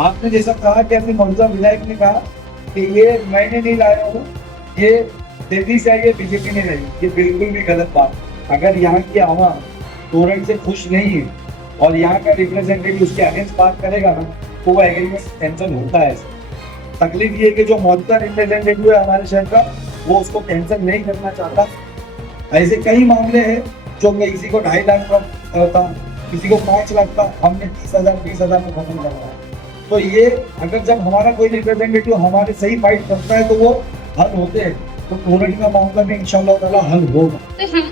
आपने जैसा कहा कि अपने मौजूदा विधायक ने कहा कि ये मैंने नहीं लाया हूँ, ये दिल्ली से आई है, बीजेपी ने लाई, ये बिल्कुल भी गलत बात। अगर यहाँ की आवाम तोरण से खुश नहीं है और यहाँ का रिप्रेजेंटेटिव उसके अगेंस्ट बात करेगा ना, तो वो एग्रीमेंट कैंसिल होता है। तकलीफ ये है कि जो मौजूदा रिप्रेजेंटेटिव है हमारे शहर का, वो उसको कैंसिल नहीं करना चाहता। ऐसे कई मामले हैं जो किसी को 2.5 लाख का था, किसी को 5 लाख का, हमने 30,000 20,000 में खत्म करवाया। तो ये अगर जब हमारा कोई रिप्रेजेंटेटिव हमारे सही फाइट करता है तो वो हल होते हैं, तो तोरण का मामला भी इंशाल्लाह ताला हल होगा। तो हाँ,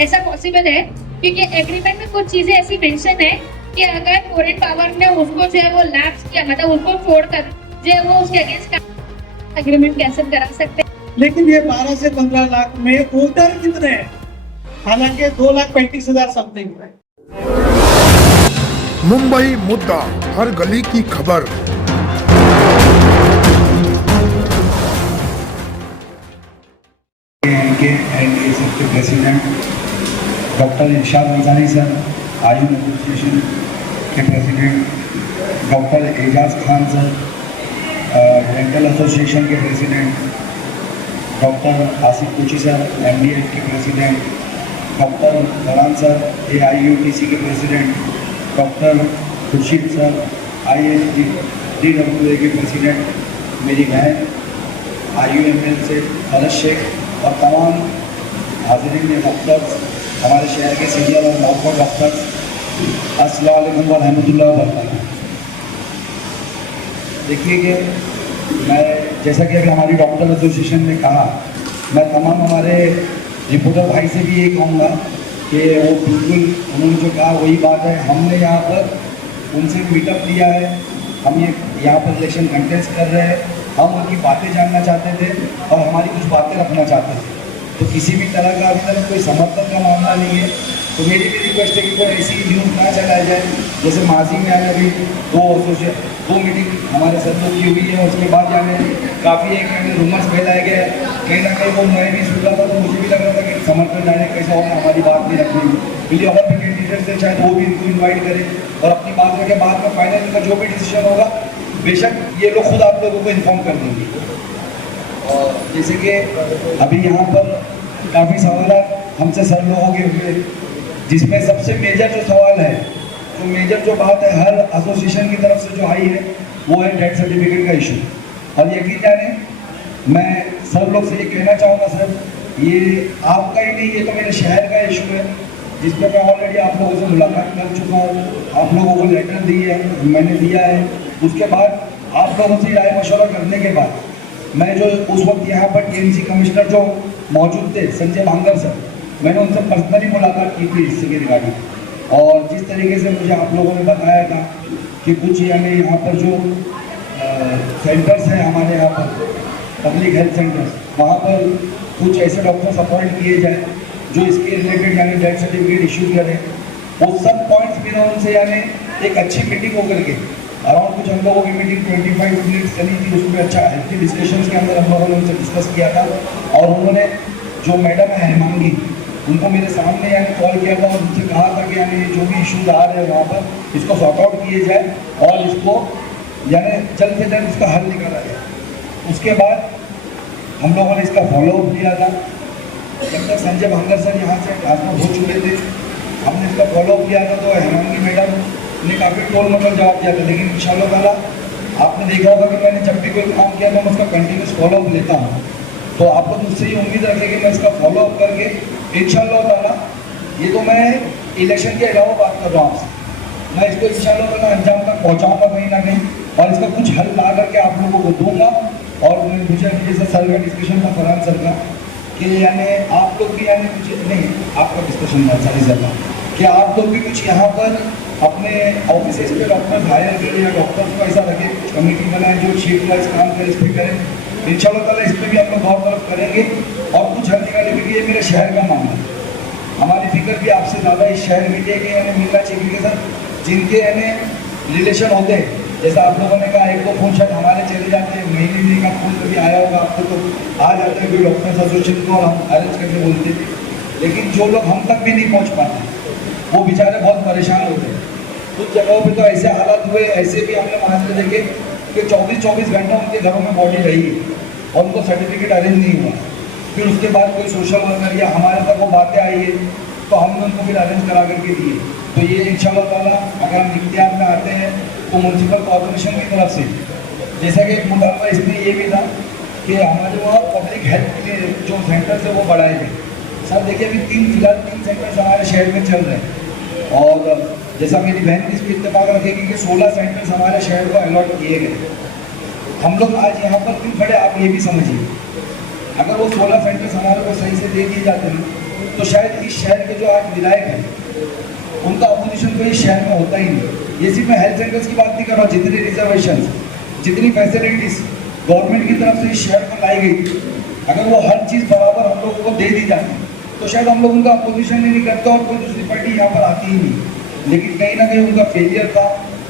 ऐसा पॉसिबल है क्योंकि एग्रीमेंट में कुछ चीजें ऐसी मेंशन है कि अगर फॉरेन पावर ने उसको जो है वो लैप्स किया, मतलब उसको छोड़कर जो है वो उसके अगेंस्ट एग्रीमेंट कैंसिल करा सकते हैं। लेकिन ये 12 से 15 लाख में वोटर कितने हैं? हालांकि 2,35,000 समथिंग है। मुंबई मुद्दा, हर गली की खबर। के एनडीएसएफ के president doctor Irshad Ansari sir, आयु एसोसिएशन के president doctor Ejaz Khan sir, dental association के president doctor Asif Kochi sir, MDF के president doctor Farhan sir, AIUTC के president doctor Khurshid sir, ISDWA के प्रेसिडेंट मेरी बहन IUML से फरज शेख और तमाम हाजिरीन ने डॉक्टर्स, हमारे शहर के सीनियर और नौकर डॉक्टर्स, अस्सलाम वालेकुम व रहमतुल्लाह व बरकातहू। देखिए कि मैं जैसा कि अभी हमारी डॉक्टर एसोसिएशन ने कहा, मैं तमाम हमारे रिपोर्टर भाई से भी ये कहूँगा कि वो बिल्कुल उन्होंने जो कहा वही बात है। हमने यहाँ पर उनसे मीटअप लिया है, हम ये यहाँ पर इलेक्शन कंटेस्ट कर रहे हैं, हम उनकी बातें जानना चाहते थे और हमारी कुछ बातें रखना चाहते थे। तो किसी भी तरह का अभी तक कोई समर्थन का मामला नहीं है। तो मेरी भी रिक्वेस्ट है कि कोई ऐसी न्यूज़ ना चलाई जाए जैसे माजी में आने अभी दो मीटिंग हमारे सर की हुई है, उसके बाद जाने काफ़ी एक रूमर्स फैलाया गया है, कहीं ना कहीं वो मैं भी सुन रहा था तो मुझे भी लग रहा था कि समर्थन जाने कैसा होगा, हमारी बात नहीं रखनी। इसलिए और भी कैंडिडेट्स है, शायद वो भी इनको इन्वाइट करें और अपनी बात रखें। बाद में फाइनल इनका जो भी डिसीजन होगा बेशक ये लोग खुद आप लोगों को इन्फॉर्म कर देंगे। और जैसे कि अभी यहाँ पर काफ़ी सवाल हमसे सर लोगों के हुए, जिसमें सबसे मेजर जो सवाल है, जो मेजर जो बात है हर एसोसिएशन की तरफ से जो आई है, वो है डेथ सर्टिफिकेट का इशू। और यकीन जाने मैं सर लोग से ये कहना चाहूँगा, सर ये आपका ही नहीं, ये तो मेरे शहर का इशू है, जिस पर मैं ऑलरेडी आप लोगों से मुलाकात कर चुका हूँ, आप लोगों को लेटर दिए है, मैंने दिया है। उसके बाद आप लोगों से राय मशवरा करने के बाद मैं जो उस वक्त यहाँ पर TMC कमिश्नर जो मौजूद थे संजय भांगर सर, मैंने उनसे पर्सनली मुलाकात की थी इसके रिगार्डिंग। और जिस तरीके से मुझे आप लोगों ने बताया था कि कुछ यानी यहाँ पर जो सेंटर्स हैं हमारे यहाँ पर पब्लिक हेल्थ सेंटर्स, वहाँ पर कुछ ऐसे डॉक्टर्स अपॉइंट किए जाए जो इसके रिलेटेड यानी डेथ सर्टिफिकेट इशू करें। वो सब पॉइंट्स भी ना उनसे यानी एक अच्छी मीटिंग होकर के अराउंड कुछ हम लोगों की मीटिंग 25 मिनट्स चली थी, उसमें अच्छा हेल्थी डिस्कशंस के अंदर हम लोगों ने उनसे डिस्कस किया था। और उन्होंने जो मैडम है हेमांगी, उनको मेरे सामने यानी कॉल किया था और उनसे कहा था कि यानी जो भी इशूज आ रहे हैं वहाँ पर इसको सॉर्ट आउट किए जाए और इसको यानी जल्द से जल्द इसका हल निकाला जाए। उसके बाद हम लोगों ने इसका फॉलोअप लिया था। जब तक संजय भांगर सर यहाँ से ट्रांसफर हो चुके थे, हमने इसका फॉलोअप किया था, तो हेमांगी मैडम ने काफ़ी टोल मटोल जवाब दिया था। लेकिन इंशाल्लाह ताला आपने देखा होगा कि मैंने जब भी कोई काम किया तो मैं उसका कंटिन्यूस फॉलोअप लेता हूँ। तो आप लोग मुझसे ये उम्मीद रखें कि मैं इसका फॉलोअप करके इंशाल्लाह ताला, ये तो मैं इलेक्शन के अलावा बात कर रहा हूँ आपसे, मैं इसको इंशाल्लाह ताला अंजाम तक पहुँचाऊँगा कहीं ना कहीं और इसका कुछ हल ला करके आप लोगों को दूंगा। और मुझे जैसे सर का डिस्कशन था फरहान सर का कि यानी आप लोग भी यानी कुछ नहीं, आपका डिस्कशन था सारी सर का कि आप लोग भी कुछ यहाँ पर अपने ऑफिस पे डॉक्टर हायर करें या डॉक्टर्स को ऐसा रखे, कुछ कमेटी बनाए जो शीट वाइज काम करे, इस पर करें। इंशाल्लाह ताला इस पर भी हम लोग गौर तलब करेंगे और कुछ हल निकाले, क्योंकि ये मेरे शहर का मामला है। हमारी फिक्र भी आपसे ज़्यादा इस शहर में है कि यानी मिलना चाहिए कि सर जिनके यानी रिलेशन होते हैं, जैसा आप लोगों ने कहा 1-2 फोन शायद हमारे चले जाते हैं, महीने का फोन कभी आया होगा आपको तो आ जाते हैं कोई डॉक्टर्स एसोसिएशन को और हम अरेंज करके बोलते हैं। लेकिन जो लोग हम तक भी नहीं पहुँच पाते वो बेचारे बहुत परेशान होते हैं। कुछ जगहों पे तो ऐसे हालात हुए, ऐसे भी हमने मामले देखे कि 24-24 घंटा उनके घरों में बॉडी रही और उनको सर्टिफिकेट अरेंज नहीं हुआ। फिर उसके बाद कोई सोशल वर्कर या हमारे तक वो बातें आई है तो हमने उनको फिर अरेंज करा करके दिए। तो ये इंशाल्लाह ताला अगर हम इख्तियार में आते हैं तो म्यूनसिपल कॉर्पोरेशन की तरफ से, जैसा कि एक मुतालबा इसमें ये भी था कि हमारे वहाँ पब्लिक हेल्थ के लिए जो सेंटर्स है वो बढ़ाए गए। सर देखिए अभी फिलहाल तीन सेंटर्स हमारे शहर में चल रहे हैं और जैसा मेरी बहन भी इस पर इत्तेफाक रखेगी कि 16 सेंटर्स हमारे शहर को अलॉट किए गए। हम लोग आज यहाँ पर क्यों खड़े आप ये भी समझिए, अगर वो 16 सेंटर्स हमारे को सही से दे दिए जाते हैं तो शायद इस शहर के जो आज विधायक हैं उनका अपोजिशन तो इस शहर में होता ही नहीं। ये सिर्फ मैं हेल्थ सेंटर्स की बात नहीं कर रहा हूँ, जितनी रिजर्वेशन, जितनी फैसिलिटीज गवर्नमेंट की तरफ से इस शहर को लाई गई, अगर वो हर चीज़ बराबर हम लोगों को दे दी जाती तो शायद हम लोग उनका अपोजिशन ही नहीं करते और कोई दूसरी पार्टी यहाँ पर आती ही नहीं। लेकिन कहीं ना कहीं उनका फेलियर था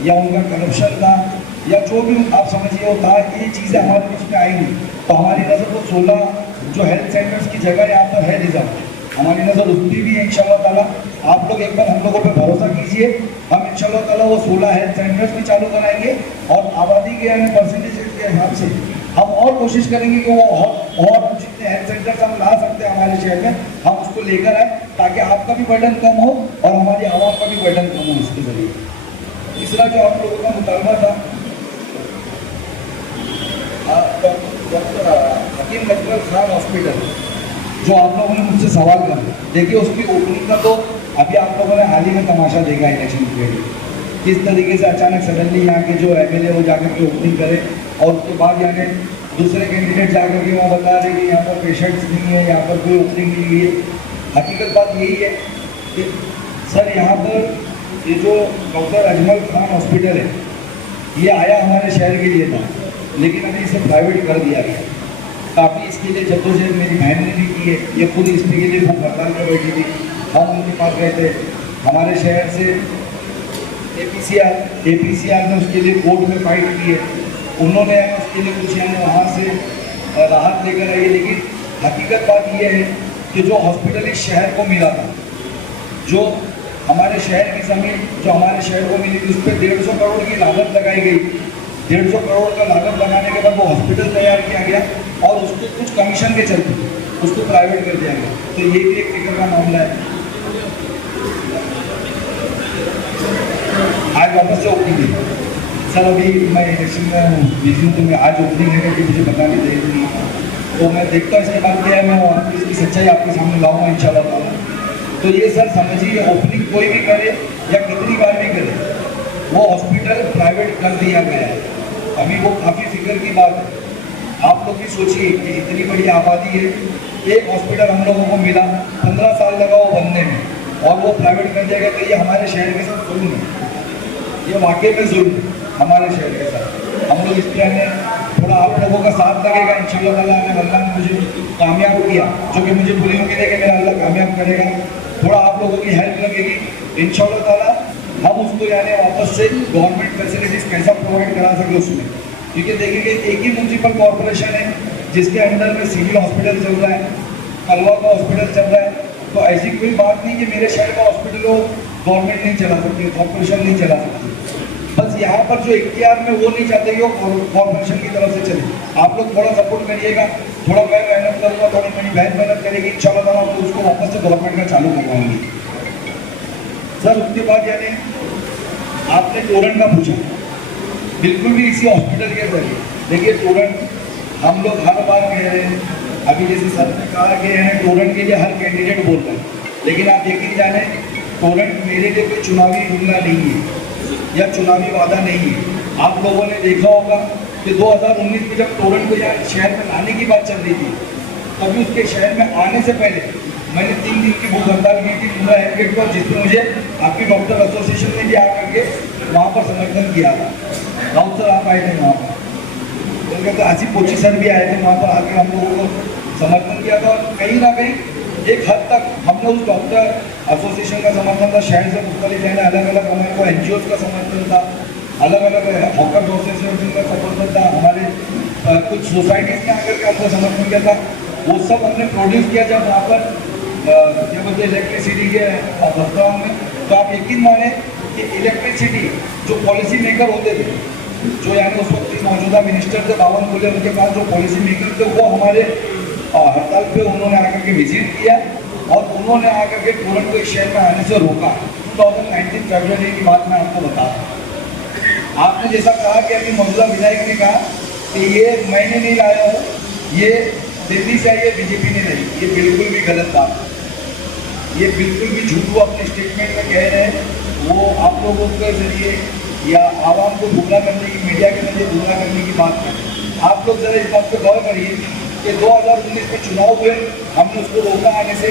या उनका करप्शन था या जो भी आप समझिए वो था, ये चीज़ें हमारे बीच में आई नहीं। तो हमारी नज़र वो 16 जो हेल्थ सेंटर्स की जगह यहाँ पर है रिजर्व, हमारी नज़र उसकी भी है इंशाल्लाह ताला। आप लोग एक बार हम लोगों पे भरोसा कीजिए, हम इंशाल्लाह ताला वो 16 हेल्थ सेंटर्स भी चालू कराएंगे और आबादी के यानी परसेंटेज के हिसाब से हम और कोशिश करेंगे कि वो और जितने हेल्थ सेंटर्स हम ला सकते हैं हमारे शहर में हम उसको लेकर आए ताकि आपका भी बर्डन कम हो और हमारी आवाम का भी बर्डन कम हो इसके जरिए। तीसरा जो हम लोगों का मुतालबा था डॉक्टर हकीम लजपत खान हॉस्पिटल, जो आप लोगों ने मुझसे सवाल कर, देखिए उसकी ओपनिंग का तो अभी आप लोगों ने हाल ही में तमाशा देखा इलेक्शन पीरियड, किस तरीके से अचानक सडनली यहाँ के जो एमएलए वो जाकर के ओपनिंग करे और उसके बाद यानी दूसरे कैंडिडेट जाकर के वहाँ बता रहे कि यहाँ पर पेशेंट्स नहीं है, यहाँ पर कोई ओपनिंग नहीं हुई है। हकीकत बात यही है कि सर यहाँ पर ये जो डॉक्टर अजमल खान हॉस्पिटल है ये आया हमारे शहर के लिए था, लेकिन अभी इसे प्राइवेट कर दिया गया। काफ़ी इसके लिए जद्दोजहद मेरी बहन ने भी की है, ये खुद इसके लिए खूब हड़ताल में बैठी थी, हम उनके पास गए थे। हमारे शहर से APCR ने उसके लिए कोर्ट में फाइट की है, उन्होंने उसके लिए कुछ यानी वहाँ से राहत लेकर आई है। लेकिन हकीकत बात यह है कि जो हॉस्पिटल इस शहर को मिला था, जो हमारे शहर की ज़मीन जो हमारे शहर को मिली थी उस पर 150 करोड़ की लागत लगाई गई। 150 करोड़ का लागत लगाने के बाद वो हॉस्पिटल तैयार किया गया और उसको कुछ कमीशन के चलते उसको प्राइवेट कर दिया गया। तो ये भी एक फिक्र का मामला है। आज वापस से ओपनिंग है सर, अभी मैं इलेक्शन में बिजी हूँ तो मैं आज ओपनिंग है कि मुझे बताने देगी तो मैं देखता हूँ इसके बाद क्या है, मैं इसकी सच्चाई आपके सामने लाऊंगा इंशाल्लाह ताला। तो ये सर समझिए ओपनिंग कोई भी करे या कितनी बार भी करे वो हॉस्पिटल प्राइवेट कर दिया गया है। अभी वो काफ़ी फिक्र की बात है। आप लोग भी सोचिए कि इतनी बड़ी आबादी है, एक हॉस्पिटल हम लोगों को मिला, 15 साल लगा वो बनने में और वो प्राइवेट कर दिया गया। तो ये हमारे शहर के साथ जुल्म है, ये वाकई में जुल्म है हमारे शहर के साथ। हम लोग इस प्लान में थोड़ा आप लोगों का साथ लगेगा इंशाल्लाह ताला। अल्लाह ने मुझे कामयाब किया, जो कि मुझे पूरी उम्मीद है कि मेरा अल्लाह कामयाब करेगा। थोड़ा आप लोगों की हेल्प लगेगी इंशाल्लाह ताला, हम उसको यानी वापस से गवर्नमेंट फैसिलिटीज़ कैसा प्रोवाइड करा सके उसमें। क्योंकि देखिए एक ही म्यूनसिपल कॉर्पोरेशन है जिसके अंडर में सिविल हॉस्पिटल चल रहा है, कलवा का हॉस्पिटल चल रहा है। तो ऐसी कोई बात नहीं कि मेरे शहर का हॉस्पिटल हो गवर्नमेंट नहीं चला सकती, कॉर्पोरेशन नहीं चला सकती। बस यहाँ पर जो इख्तियार में वो नहीं चाहते कि वो कॉर्पोरेशन की तरफ से चले। आप लोग थोड़ा सपोर्ट करिएगा, थोड़ा मैं मेहनत करूँगा, थोड़ी मेरी बहन मेहनत करेगी, इंशाल्लाह ताला हम उसको वापस से गवर्नमेंट का चालू करवाएंगे। सर उसके बाद यानी आपने तोरण का पूछा, बिल्कुल भी इसी हॉस्पिटल के जरिए देखिए तोरण हम लोग हर बार कह रहे हैं, अभी जैसे सर ने कहा कि तोरण के लिए हर कैंडिडेट बोलता है, लेकिन आप यकीन जाने तोरण मेरे लिए कोई चुनावी जुमला नहीं है या चुनावी वादा नहीं है। आप लोगों ने देखा होगा कि 2019 में जब तोरण को यहाँ शहर में लाने की बात चल रही थी, तभी उसके शहर में आने से पहले मैंने 3 दिन की भूख हड़ताल की थी मुंब्रा हेडगेट पर, जिसमें मुझे आपकी डॉक्टर एसोसिएशन ने भी आकर के वहाँ पर समर्थन किया था। राउत सर आप आए थे वहाँ पर, उनके आसिफ पोची सर भी आए थे वहाँ पर, आकर हम लोगों को समर्थन किया था। और कहीं ना कहीं एक हद तक हमने उस डॉक्टर एसोसिएशन का समर्थन था, शहर से मुख्तलिफ है अलग अलग हमारे को NGOs का समर्थन था, अलग अलग हॉकर एसोसिएशन का समर्थन था, हमारे कुछ सोसाइटीज़ ने आकर के हमको समर्थन किया था। वो सब हमने प्रोड्यूस किया जब वहाँ पर क्या बोलते इलेक्ट्रिसिटी के प्रस्ताव में। तो आप यकीन माने कि इलेक्ट्रिसिटी जो पॉलिसी मेकर होते थे, जो यानी उस वक्त मौजूदा मिनिस्टर थे बावनकुले, उनके पास जो पॉलिसी मेकर थे वो हमारे हड़ताल पे उन्होंने आकर के विजिट किया और उन्होंने आकर के तोरण को इस शहर में आने से रोका। 2019 फरवरी की बात मैं आपको बता रहा हूँ। आपने जैसा कहा कि अभी मौजूदा विधायक ने कहा कि ये मैंने नहीं लाया हूँ, ये दिल्ली से आई है, बीजेपी ने नहीं, ये बिल्कुल भी गलत बात है। ये बिल्कुल भी झूठ वो अपने स्टेटमेंट में कह रहे हैं। वो आप लोगों के जरिए या आवाम को गुमराह करने की, मीडिया के जरिए गुमराह करने की बात करें। आप लोग जरा इस बात पर गौर करिए कि 2019 में चुनाव हुए, हमने उसको रोका आने से।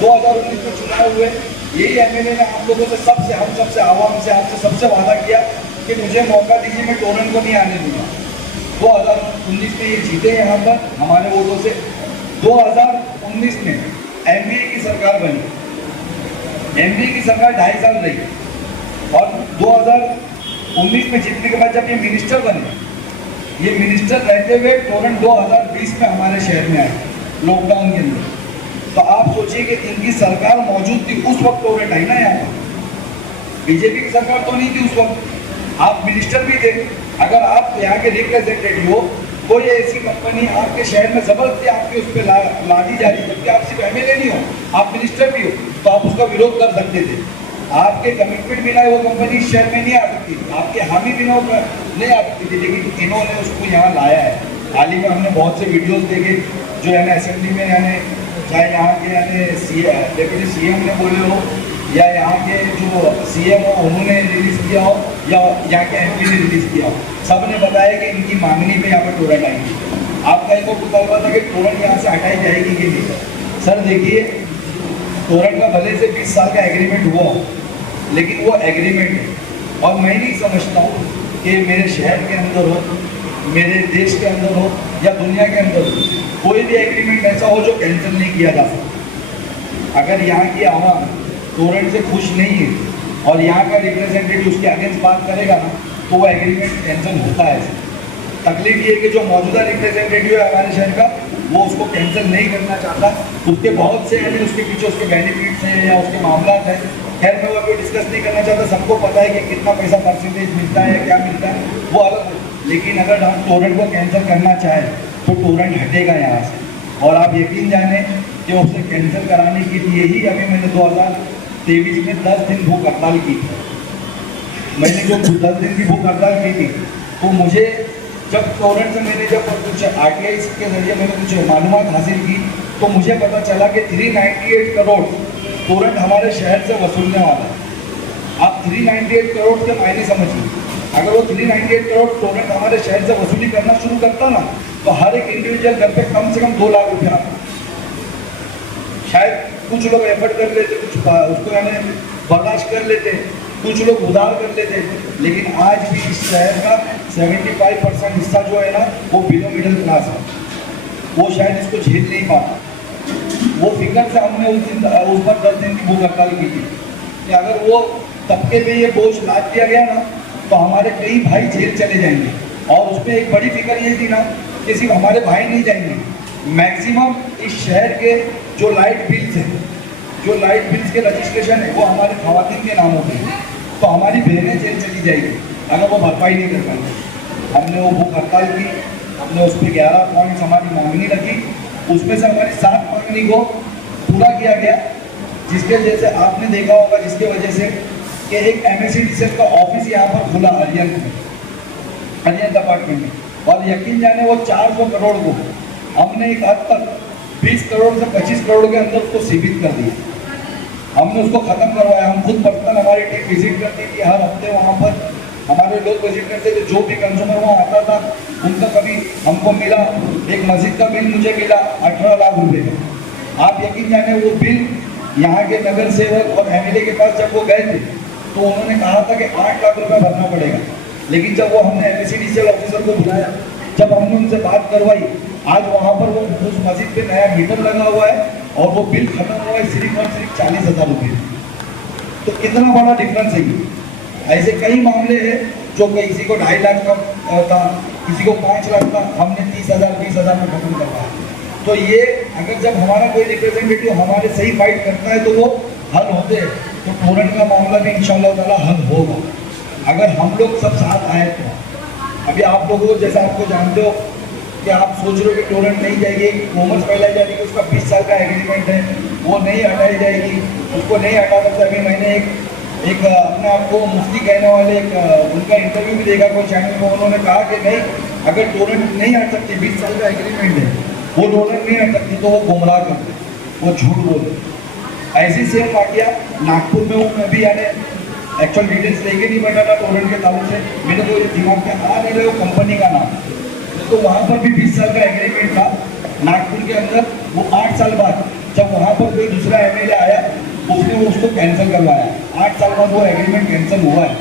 2019 में चुनाव हुए, यही एमएलए ने आप लोगों से सबसे, हम सबसे, आवाम से, आपसे सबसे वादा किया कि मुझे मौका दीजिए, मैं तोरण को नहीं आने दूंगा। 2019 में ये जीते यहाँ पर हमारे वोटों से। 2019 में एनडीए की सरकार बनी, एनडीए की सरकार 2.5 साल रही और 2019 में जीतने के बाद जब ये मिनिस्टर बने, ये मिनिस्टर रहते हुए तोरण 2020 में हमारे शहर में आए लॉकडाउन के अंदर। तो आप सोचिए कि इनकी सरकार मौजूद थी उस वक्त, तोरण आई ना यहाँ पर, बीजेपी की सरकार तो नहीं थी उस वक्त। आप मिनिस्टर भी थे, अगर आप यहाँ के रिप्रेजेंटेटिव हो, कोई ऐसी कंपनी आपके शहर में जबरदस्ती आपके उस पर ला दी जा रही है, जबकि आप सिर्फ एमएलए नहीं हो, आप मिनिस्टर भी हो, तो आप उसका विरोध कर सकते थे। आपके कमिटमेंट बिना वो कंपनी इस शहर में नहीं आ सकती थी, आपके हामी बिना नहीं आ सकती थी, लेकिन इन्होंने उसको यहाँ लाया है। हाल ही में हमने बहुत से वीडियोस देखे जो यानी असेंबली में, यानी चाहे यहाँ के यानी डेप्यूटी सीएम ने बोले हो या यहाँ के जो सीएम हो उन्होंने रिलीज किया हो या यहाँ के एमपी ने रिलीज किया हो, सब ने बताया कि इनकी मांगनी पे यहाँ पर तोरण आएगी। आपका एक और बता हुआ था कि तोरण यहाँ से हटाई जाएगी कि नहीं। सर देखिए, तोरण का भले से 20 साल का एग्रीमेंट हुआ हो, लेकिन वो एग्रीमेंट है और मैं नहीं समझता हूँ कि मेरे शहर के अंदर हो, मेरे देश के अंदर हो या दुनिया के अंदर हो, कोई भी एग्रीमेंट ऐसा हो जो कैंसिल नहीं किया जा सकता। अगर यहाँ की आवाम तोरण से खुश नहीं है और यहाँ का रिप्रेजेंटेटिव उसके अगेंस्ट बात करेगा ना, तो वो एग्रीमेंट कैंसिल होता है। तकलीफ ये है कि जो मौजूदा रिप्रेजेंटेटिव है हमारे शहर का, वो उसको कैंसिल नहीं करना चाहता। उसके बहुत से यानी उसके पीछे उसके बेनिफिट्स हैं या उसके मामला हैं, खैर मैं वो अभी डिस्कस नहीं करना चाहता। सबको पता है कि कितना पैसा परसेंटेज मिलता है या क्या मिलता है, वो अलग। लेकिन अगर हम तोरण को कैंसिल करना चाहें तो तोरण हटेगा यहाँ से। और आप यकीन जाने कि उसे कैंसिल कराने के लिए ही अभी मैंने 2023 में 10 दिन भूख हड़ताल की थी। मैंने जो 10 दिन की भूख हड़ताल की थी, तो मुझे जब तोरण से मैंने जब कुछ आरटीआई के जरिए मैंने कुछ मालूमात हासिल की, तो मुझे पता चला कि 398 करोड़ तोरण हमारे शहर से वसूलने वाला है। आप 398 करोड़ के मायने समझिए। अगर वो 398 करोड़ तोरण हमारे शहर से वसूली करना शुरू करता ना, तो हर एक इंडिविजुअल घर पे कम से कम 2 लाख रुपया आता। शायद कुछ लोग एफर्ट कर लेते, कुछ उसको यानी बर्दाश्त कर लेते, कुछ लोग उधार कर लेते, लेकिन आज भी इस शहर का 75% हिस्सा जो है ना, वो बिलो मिडिल क्लास है। वो शायद इसको झेल नहीं पाता। वो फिक्र से हमने उस पर 10 दिन की भूख हड़ताल की थी कि अगर वो तबके पे ये बोझ लाद दिया गया ना, तो हमारे कई भाई जेल चले जाएंगे। और उसमें एक बड़ी फिक्र ये थी ना कि सिर्फ हमारे भाई नहीं जाएंगे, मैक्सिमम इस शहर के जो लाइट बिल्स हैं, जो लाइट बिल्स के रजिस्ट्रेशन है, वो हमारे खवातीन के नामों पे, तो हमारी बहनें जेल चली जाएगी अगर वो भरपाई नहीं कर पाएंगे। हमने वो भूख हड़ताल की, हमने उस पर 11 पॉइंट्स हमारी मांगनी रखी, उसमें से हमारी 7 मांगनी को पूरा किया गया, जिसके जैसे आपने देखा होगा, जिसके वजह से कि एक MSCDCL का ऑफिस यहाँ पर खुला अरियन डिपार्टमेंट में, और यकीन जाने वो 400 करोड़ को हमने एक हद तक 20 करोड़ से 25 करोड़ के अंदर उसको सीमित कर दिया। हमने उसको ख़त्म करवाया। हम खुद पर्सनल हमारी टीम विजिट करती थी हर हफ्ते, वहाँ पर हमारे लोग विजिट करते थे। जो भी कंज्यूमर वहाँ आता था उनका कभी हमको मिला, एक मस्जिद का बिल मुझे मिला 18 लाख रुपए का। आप यकीन जाने वो बिल यहाँ के नगर सेवक और MLA के पास जब वो गए थे, तो उन्होंने कहा था कि 8 लाख रुपए भरना पड़ेगा। लेकिन जब वो हमने MSCDCL ऑफिसर को बुलाया, जब हमने उनसे बात करवाई, आज वहाँ पर वो उस मस्जिद पे नया मीटर लगा हुआ है और वो बिल खत्म हुआ है सिर्फ और सिर्फ 40,000 रुपये। तो कितना बड़ा डिफरेंस है ये। ऐसे कई मामले हैं जो किसी को 2.5 लाख का था, किसी को 5 लाख था, हमने 30,000 20,000 में खत्म करवाया। तो ये अगर जब हमारा कोई रिप्रेजेंटेटिव हमारे सही फाइट करता है तो वो हल होते हैं। तो तो टोरेंट का मामला भी इंशाल्लाह ताला हल होगा अगर हम लोग सब साथ आए तो। अभी आप लोगों को जैसा आपको जानते हो कि आप सोच रहे हो कि टोरेंट नहीं जाएगी, कॉमर्स फैलाई जाएगी, उसका 20 साल का एग्रीमेंट है, वो नहीं हटाई जाएगी, उसको नहीं हटा सकता। अभी मैंने एक अपने आप को मुफ्ती कहने वाले उनका इंटरव्यू भी देखा कोई चैनल पर, उन्होंने कहा कि नहीं, अगर टोरेंट नहीं हट सकती, 20 साल का एग्रीमेंट है, वो टोरेंट नहीं हट सकती तो वो गुमराह करते, वो झूठ बोलते। ऐसी सेम वाकया नागपुर में हूँ मैं भी, यानी एक्चुअल डिटेल्स लेके नहीं बैठा था टोरेंट के ताल्लुक से, मेरे को ये दिमाग में आ नहीं रहे वो कंपनी का नाम, तो वहाँ पर भी 20 साल का एग्रीमेंट था नागपुर के अंदर। वो 8 साल बाद जब वहाँ पर कोई दूसरा एमएलए आया उसने उसको कैंसिल करवाया, 8 साल बाद वो एग्रीमेंट कैंसिल हुआ है।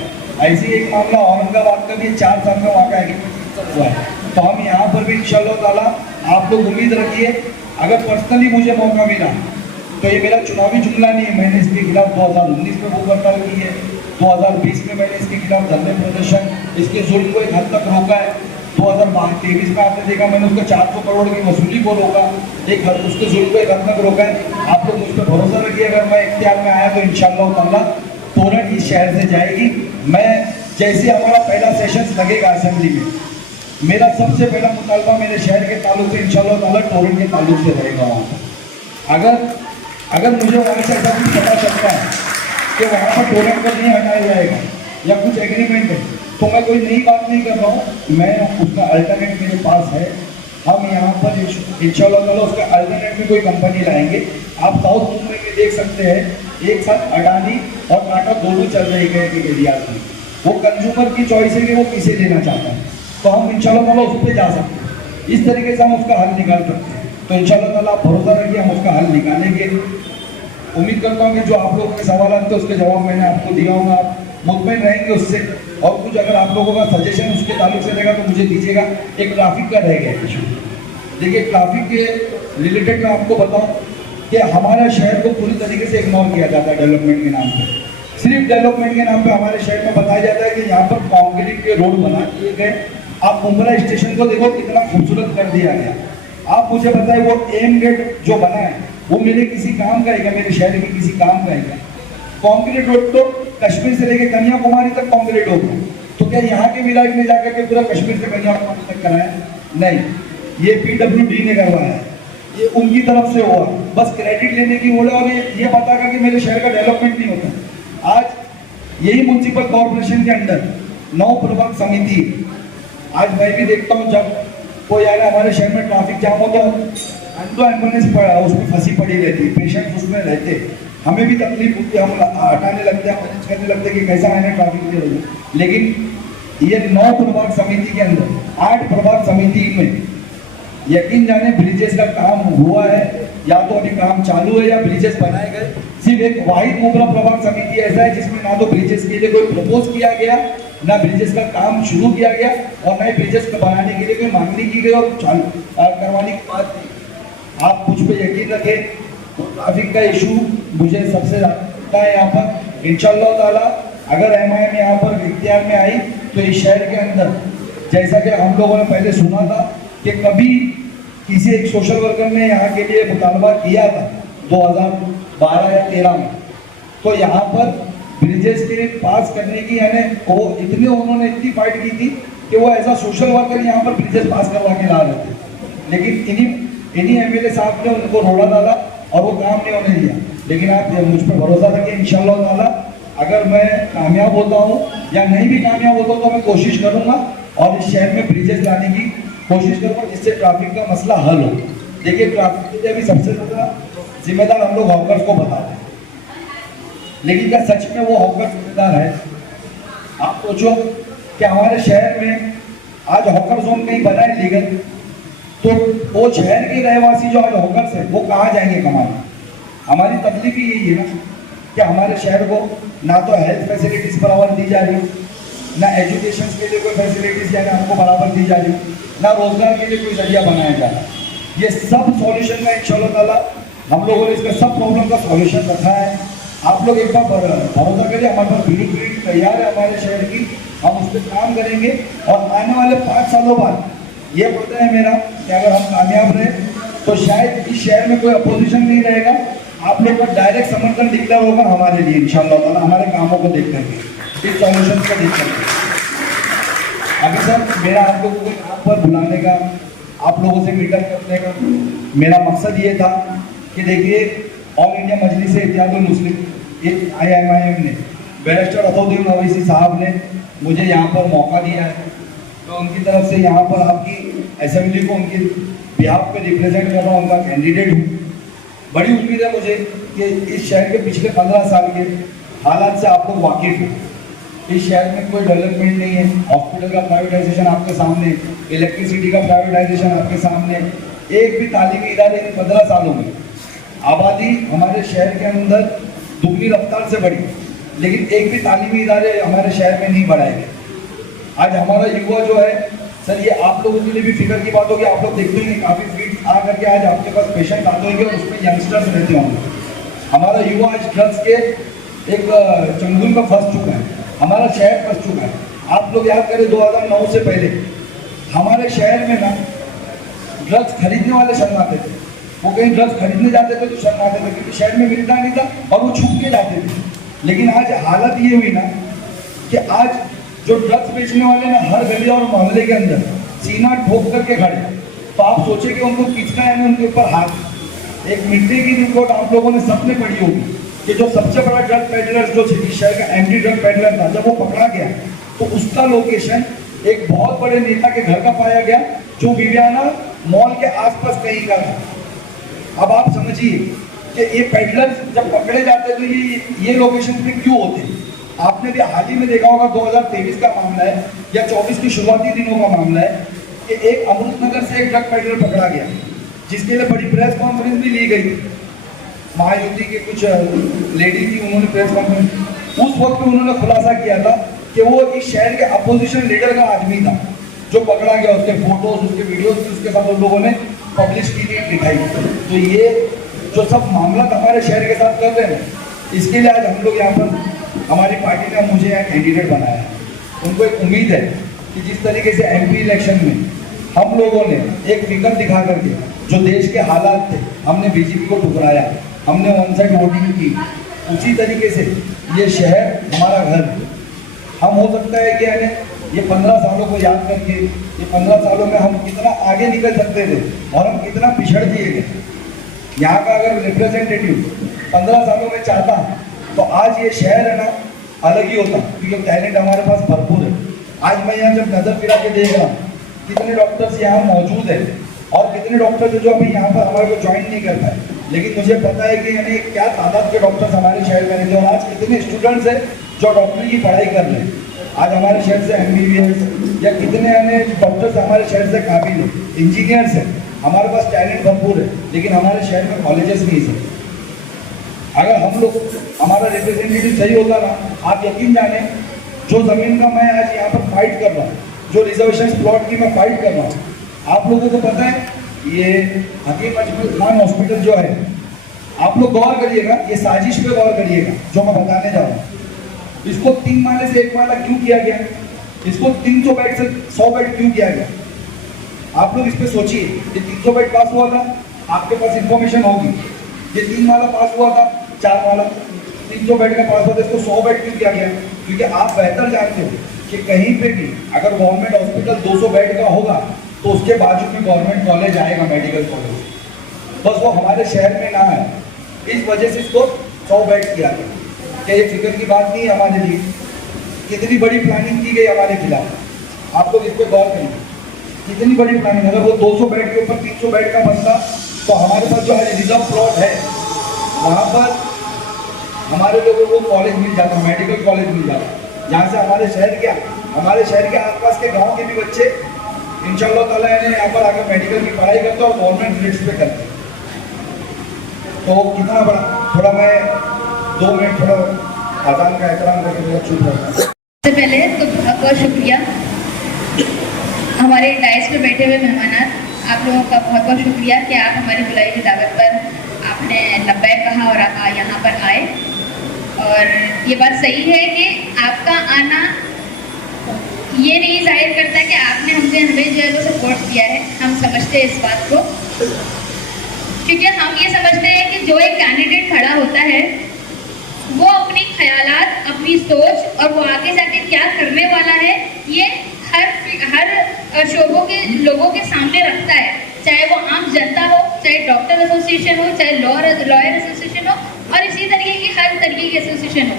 ऐसे ही एक मामला औरंगाबाद का भी 4 साल में वहाँ का एग्रीमेंट कैंसिल हुआ है। तो हम यहाँ पर भी इंशाल्लाह ताला आप लोग उम्मीद रखिए, अगर पर्सनली मुझे मौका मिला तो ये मेरा चुनावी जुमला नहीं है, मैंने इसके खिलाफ 2019 में भूख हड़ताल की है, 2020 में मैंने इसके खिलाफ धरने प्रदर्शन, इसके जुल्म को एक हद तक रोका है। 2023 में आपने देखा मैंने उसको 400 करोड़ की वसूली को रोका, एक हद उसके जुल्म को एक हद तक रोका है। आप लोग मुझ पर भरोसा रखिए, अगर मैं इख्तियार में आया तो इंशाअल्लाह ताला टोरेंट इस शहर से जाएगी। मैं जैसे हमारा पहला सेशन लगेगा असेंबली में, मेरा सबसे पहला मुतालबा मेरे शहर के ताल्लुक से इंशाअल्लाह ताला टोरेंट के ताल्लुक से रहेगा। वहाँ अगर मुझे वहाँ से ऐसा कुछ पता चलता है कि वहाँ पर टोरेंट को नहीं हटाया जाएगा या कुछ एग्रीमेंट है, तो मैं कोई नई बात नहीं कर रहा हूँ, मैं उसका अल्टरनेट मेरे पास है। हम यहाँ पर इंशाअल्लाह ताला उसका अल्टरनेट में कोई कंपनी लाएंगे। आप साउथ मुंबई में देख सकते हैं, एक साथ अडानी और टाटा दोनों चल रहे हैं एक एरिया में। वो कंज्यूमर की चॉइस है कि वो किसे लेना चाहता है, तो हम इंशाअल्लाह ताला उस पर जा सकते हैं। इस तरीके से हम उसका हल निकाल सकते हैं। तो इंशाअल्लाह ताला आप भरोसा रखिए, हम उसका हल निकालेंगे। उम्मीद करता हूँ कि जो आप लोगों के सवाल थे उसके जवाब मैंने आपको दिया होगा, आप मुतमईन रहेंगे उससे। और कुछ अगर आप लोगों का सजेशन उसके ताल्लुक से रहेगा तो मुझे दीजिएगा। एक ट्रैफिक का रह गया इशू, देखिए ट्रैफिक के रिलेटेड मैं आपको बताऊँ कि हमारे शहर को पूरी तरीके से इग्नोर किया जाता है डेवलपमेंट के नाम पर। सिर्फ डेवलपमेंट के नाम पे हमारे शहर में बताया जाता है कि यहाँ पर कॉन्क्रीट के रोड बना दिए गए। आप मुंब्रा स्टेशन को देखो कितना खूबसूरत कर दिया गया। आप मुझे बताइए वो एम गेट जो बना है वो मेरे किसी काम का है क्या, मेरे शहर के किसी काम का है क्या? कॉन्क्रीट रोड तो कश्मीर से लेकर कन्याकुमारी तक कॉन्क्रीट रोड है, तो क्या यहाँ के विलायत में जाकर के पूरा कश्मीर से कन्याकुमारी तक कराया? नहीं, ये PWD ने करवाया है, ये उनकी तरफ से हुआ, बस क्रेडिट लेने की बोले और ये बताकर कि मेरे शहर का डेवलपमेंट नहीं होता। आज यही म्यूनसिपल कॉर्पोरेशन के अंदर 9 प्रभाग समिति, आज मैं भी देखता हूँ जब कोई यार हमारे शहर में ट्रैफिक जाम होता है, एम्बुलेंस उसमें फंसी पड़ी रहती है, पेशेंट्स उसमें रहते, हमें भी तकलीफ होती है, हम हटाने लगते हैं, मैनेज करने लगते हैं कि कैसा आने ट्रैफिक की वजह। लेकिन ये 9 प्रभाग समिति के अंदर 8 प्रभाग समिति में यकीन जाने ब्रिजेस का काम हुआ है या तो अभी काम चालू है या ब्रिजेस बनाए गए। सिर्फ एक वाहिद मुंब्रा प्रभाग समिति ऐसा है जिसमें ना तो ब्रिजेस के लिए कोई प्रपोज किया गया, ना ब्रिजेस का काम शुरू किया गया और ना ही ब्रिजेस को बनाने के लिए कोई मांगनी की गई और करवाने की बात नहीं। आप मुझ पर यकीन रखें, ट्रैफिक का इशू मुझे सबसे ज़्यादा है यहाँ पर। इंशाअल्लाह ताला अगर MIM यहाँ पर इख्तियार में आई तो इस शहर के अंदर, जैसा कि हम लोगों ने पहले सुना था कि कभी किसी एक सोशल वर्कर ने यहाँ के लिए मुतालबा किया था 2012 या 13 में, तो यहाँ पर ब्रिजेस के पास करने की यानी वो उन्होंने इतनी फाइट की थी कि वो ऐसा सोशल वर्कर यहाँ पर ब्रिजेस पास करवा के ला रहे थे। लेकिन इन्हीं MLA साहब ने उनको रोड़ा डाला और वो काम नहीं होने दिया। लेकिन आप मुझ पर भरोसा रखिए, इंशाअल्लाह ताला अगर मैं कामयाब होता हूँ या नहीं भी कामयाब होता हूँ तो मैं कोशिश करूँगा और इस शहर में ब्रिजेस लाने की कोशिश करूँगा जिससे ट्रैफिक का मसला हल हो। देखिए ट्रैफिक के लिए अभी सबसे ज़्यादा जिम्मेदार हम लोग हॉकर्स को बताते हैं, लेकिन क्या सच में वो हॉकर जिम्मेदार है? आप सोचो कि हमारे शहर में आज हॉकर जोन कहीं बना है लीगल, तो वो शहर के रहवासी जो आज हॉकर्स है वो कहाँ जाएंगे कमाने? हमारी तकलीफ ही यही है ना कि हमारे शहर को ना तो हेल्थ फैसिलिटीज बराबर दी जा रही, ना एजुकेशन के लिए कोई फैसिलिटीज यानी हमको बराबर दी जा रही, ना रोजगार के लिए कोई जरिया बनाया जा रहा। ये सब सॉल्यूशन का इंशाअल्लाह ताला हम लोगों ने इसका सब प्रॉब्लम का सॉल्यूशन रखा है। आप लोग एक बार भरोसा करिए, हमारे पास ब्लूप्रिंट तैयार है हमारे शहर की, हम उस पर काम करेंगे और आने वाले 5 सालों बाद ये पता है मेरा कि अगर हम कामयाब रहे तो शायद इस शहर में कोई अपोजिशन नहीं रहेगा, आप लोग का डायरेक्ट समर्थन डिक्लेयर होगा हमारे लिए इंशाल्लाह ताला, हमारे कामों को देख करके, इस सॉल्यूशन को देख करके। अभी सर मेरा आप लोगों को यहाँ पर बुलाने का, आप लोगों से मीटअप करने का मेरा मकसद ये था कि देखिए ऑल इंडिया मजलिस इत्तेहादुल मुस्लिम IMIM ने बैरिस्टर असदुद्दीन ओवैसी साहब ने मुझे यहाँ पर मौका दिया है, तो उनकी तरफ से यहाँ पर आपकी असेंबली को उनके बिहाफ पे रिप्रेजेंट कर रहा हूँ, उनका कैंडिडेट हूँ। बड़ी उम्मीद है मुझे कि इस शहर के पिछले 15 साल के हालात से आप लोग वाकिफ हैं। इस शहर में कोई डेवलपमेंट नहीं है, हॉस्पिटल का प्राइवेटाइजेशन आपके सामने, इलेक्ट्रिसिटी का प्राइवेटाइजेशन आपके सामने, एक भी तालीमी इदारे इन 15 सालों में, आबादी हमारे शहर के अंदर दुगनी रफ्तार से बढ़ी, लेकिन एक भी तालीमी इदारे हमारे शहर में नहीं बढ़ाए गए। आज हमारा युवा जो है सर, ये आप लोगों के लिए भी फिक्र की बात होगी, आप लोग देखते होंगे काफ़ी फील्ड आ करके आज आपके पास पेशेंट आते होंगे और उसमें यंगस्टर्स रहते होंगे। हमारा युवा आज ड्रग्स के एक चंगुल में फंस चुका है, हमारा शहर फंस चुका है। आप लोग याद करें 2009 से पहले हमारे शहर में ना ड्रग्स खरीदने वाले शर्माते थे, वो कहीं ड्रग्स खरीदने जाते थे तो शर्माते थे क्योंकि शहर में मिलता नहीं था और वो छुप के जाते थे। लेकिन आज हालत ये हुई ना कि आज जो ड्रग्स बेचने वाले ना हर गली और मोहल्ले के अंदर सीना ठोक करके खड़े, तो आप सोचे कि उनको किसका है ना उनके ऊपर हाथ। एक मिडडे की रिपोर्ट आप लोगों ने सबने पढ़ी होगी कि जो सबसे बड़ा ड्रग पेडलर जो शहर का एंटी ड्रग पेडलर था, जब वो पकड़ा गया तो उसका लोकेशन एक बहुत बड़े नेता के घर का पाया गया जो विवियाना मॉल के आसपास कहीं का था। अब आप समझिए कि ये पेडलर जब पकड़े जाते तो ये लोकेशन पे क्यों होते हैं। आपने भी हाल ही में देखा होगा 2023 का मामला है या 24 की शुरुआती दिनों का मामला है कि एक अमृतनगर से एक ड्रग पेडलर पकड़ा गया, जिसके लिए बड़ी प्रेस कॉन्फ्रेंस भी ली गई। महायुति के कुछ लेडी थी, उन्होंने प्रेस कॉन्फ्रेंस उस वक्त उन्होंने खुलासा किया था कि वो इस शहर के अपोजिशन लीडर का आदमी था जो पकड़ा गया। उसके फोटोज, उसके वीडियोज उसके साथ उन लोगों ने पब्लिश की थी, दिखाई। तो ये जो सब मामला हमारे शहर के साथ कर रहे हैं, इसके लिए आज हम लोग यहाँ पर हमारी पार्टी ने मुझे यहाँ कैंडिडेट बनाया है। उनको एक उम्मीद है कि जिस तरीके से MP इलेक्शन में हम लोगों ने एक फिक्र दिखा करके जो देश के हालात थे, हमने BJP को ठुकराया, हमने वन साइड वोटिंग की, उसी तरीके से ये शहर हमारा घर है। हम हो सकता है कि यानी ये 15 सालों को याद करके, ये 15 सालों में हम कितना आगे निकल सकते थे और हम कितना पिछड़ दिए गए। यहाँ का अगर रिप्रेजेंटेटिव 15 सालों में चाहता तो आज ये शहर है ना अलग ही होता, क्योंकि टैलेंट हमारे पास भरपूर है। आज मैं यहाँ जब नजर फिरा के देख रहा हूँ कितने डॉक्टर्स यहाँ मौजूद है और कितने डॉक्टर्स जो अभी यहाँ पर हमारे को ज्वाइन नहीं कर पाए, लेकिन मुझे पता है कि यानी क्या तादाद के डॉक्टर्स हमारे शहर में रहते हैं और आज कितने स्टूडेंट्स हैं जो डॉक्टरी की पढ़ाई कर रहे हैं। आज हमारे शहर से MBBS या कितने यानी डॉक्टर्स हमारे शहर से काबिल है, इंजीनियर्स हैं। हमारे पास टैलेंट भरपूर है, लेकिन हमारे शहर में कॉलेजेस नहीं है। अगर हम लोग हमारा रिप्रेजेंटेटिव सही होता ना, आप यकीन जाने जो ज़मीन का मैं आज यहाँ पर फाइट कर रहा हूँ, जो रिजर्वेशन प्लॉट की मैं फाइट कर रहा हूँ, आप लोगों को पता है ये हकीम अजमल खान हॉस्पिटल जो है, आप लोग गौर करिएगा, ये साजिश पे गौर करिएगा जो मैं बताने जा रहा हूँ। इसको 3 माले से 1 माला क्यों किया गया, इसको 300 बेड से 100 बेड क्यों किया गया। आप लोग इस पर सोचिए। ये 300 बेड पास हुआ था, आपके पास इंफॉर्मेशन होगी। ये 3 माला पास हुआ था, 4 माला 300 बेड का पास हुआ था, इसको 100 बेड क्यों किया गया। क्योंकि आप बेहतर जानते हो कि कहीं पे भी अगर गवर्नमेंट हॉस्पिटल 200 बेड का होगा तो उसके बाजू में गवर्नमेंट कॉलेज आएगा, मेडिकल कॉलेज, बस वो हमारे शहर में ना है। इस वजह से इसको 100 बेड किया गया। क्या ये फिक्र की बात नहीं है हमारे लिए। कितनी बड़ी प्लानिंग की गई हमारे खिलाफ, आप लोग इस पर गौर करिए। कितनी बड़ी प्लानिंग, अगर वो 200 बेड के ऊपर 300 बेड का बनता तो हमारे पास जो है रिजर्व प्लॉट है वहाँ पर हमारे लोगों को कॉलेज मिल जाता, मेडिकल कॉलेज मिल जाता, जहाँ से हमारे शहर के आसपास के गांव के भी बच्चे इंशाअल्लाह ताला यहाँ पर आकर मेडिकल की पढ़ाई करते और गवर्नमेंट रेट्स पे करते। तो कितना बड़ा, थोड़ा मैं 2 मिनट थोड़ा आजान का एहतराम करके थोड़ा चुप रहता। सबसे पहले तो बहुत बहुत शुक्रिया हमारे डाइस पे बैठे हुए मेहमान, आप लोगों का बहुत बहुत शुक्रिया कि आप हमारी बुलाई की दावत पर आपने लब्बैक कहा और आप यहाँ पर आए। और ये बात सही है कि आपका आना ये नहीं जाहिर करता कि आपने हमें जो है वो सपोर्ट किया है। हम समझते हैं इस बात को क्योंकि हम ये समझते हैं कि जो एक कैंडिडेट खड़ा होता है वो अपनी ख्यालात, अपनी सोच और वो आगे जाके क्या करने वाला है ये हर शोबों के लोगों के सामने रखता है, चाहे वो आम जनता हो, चाहे डॉक्टर एसोसिएशन हो, चाहे लॉयर एसोसिएशन हो और इसी तरीके की हर तरीके की एसोसिएशन हो।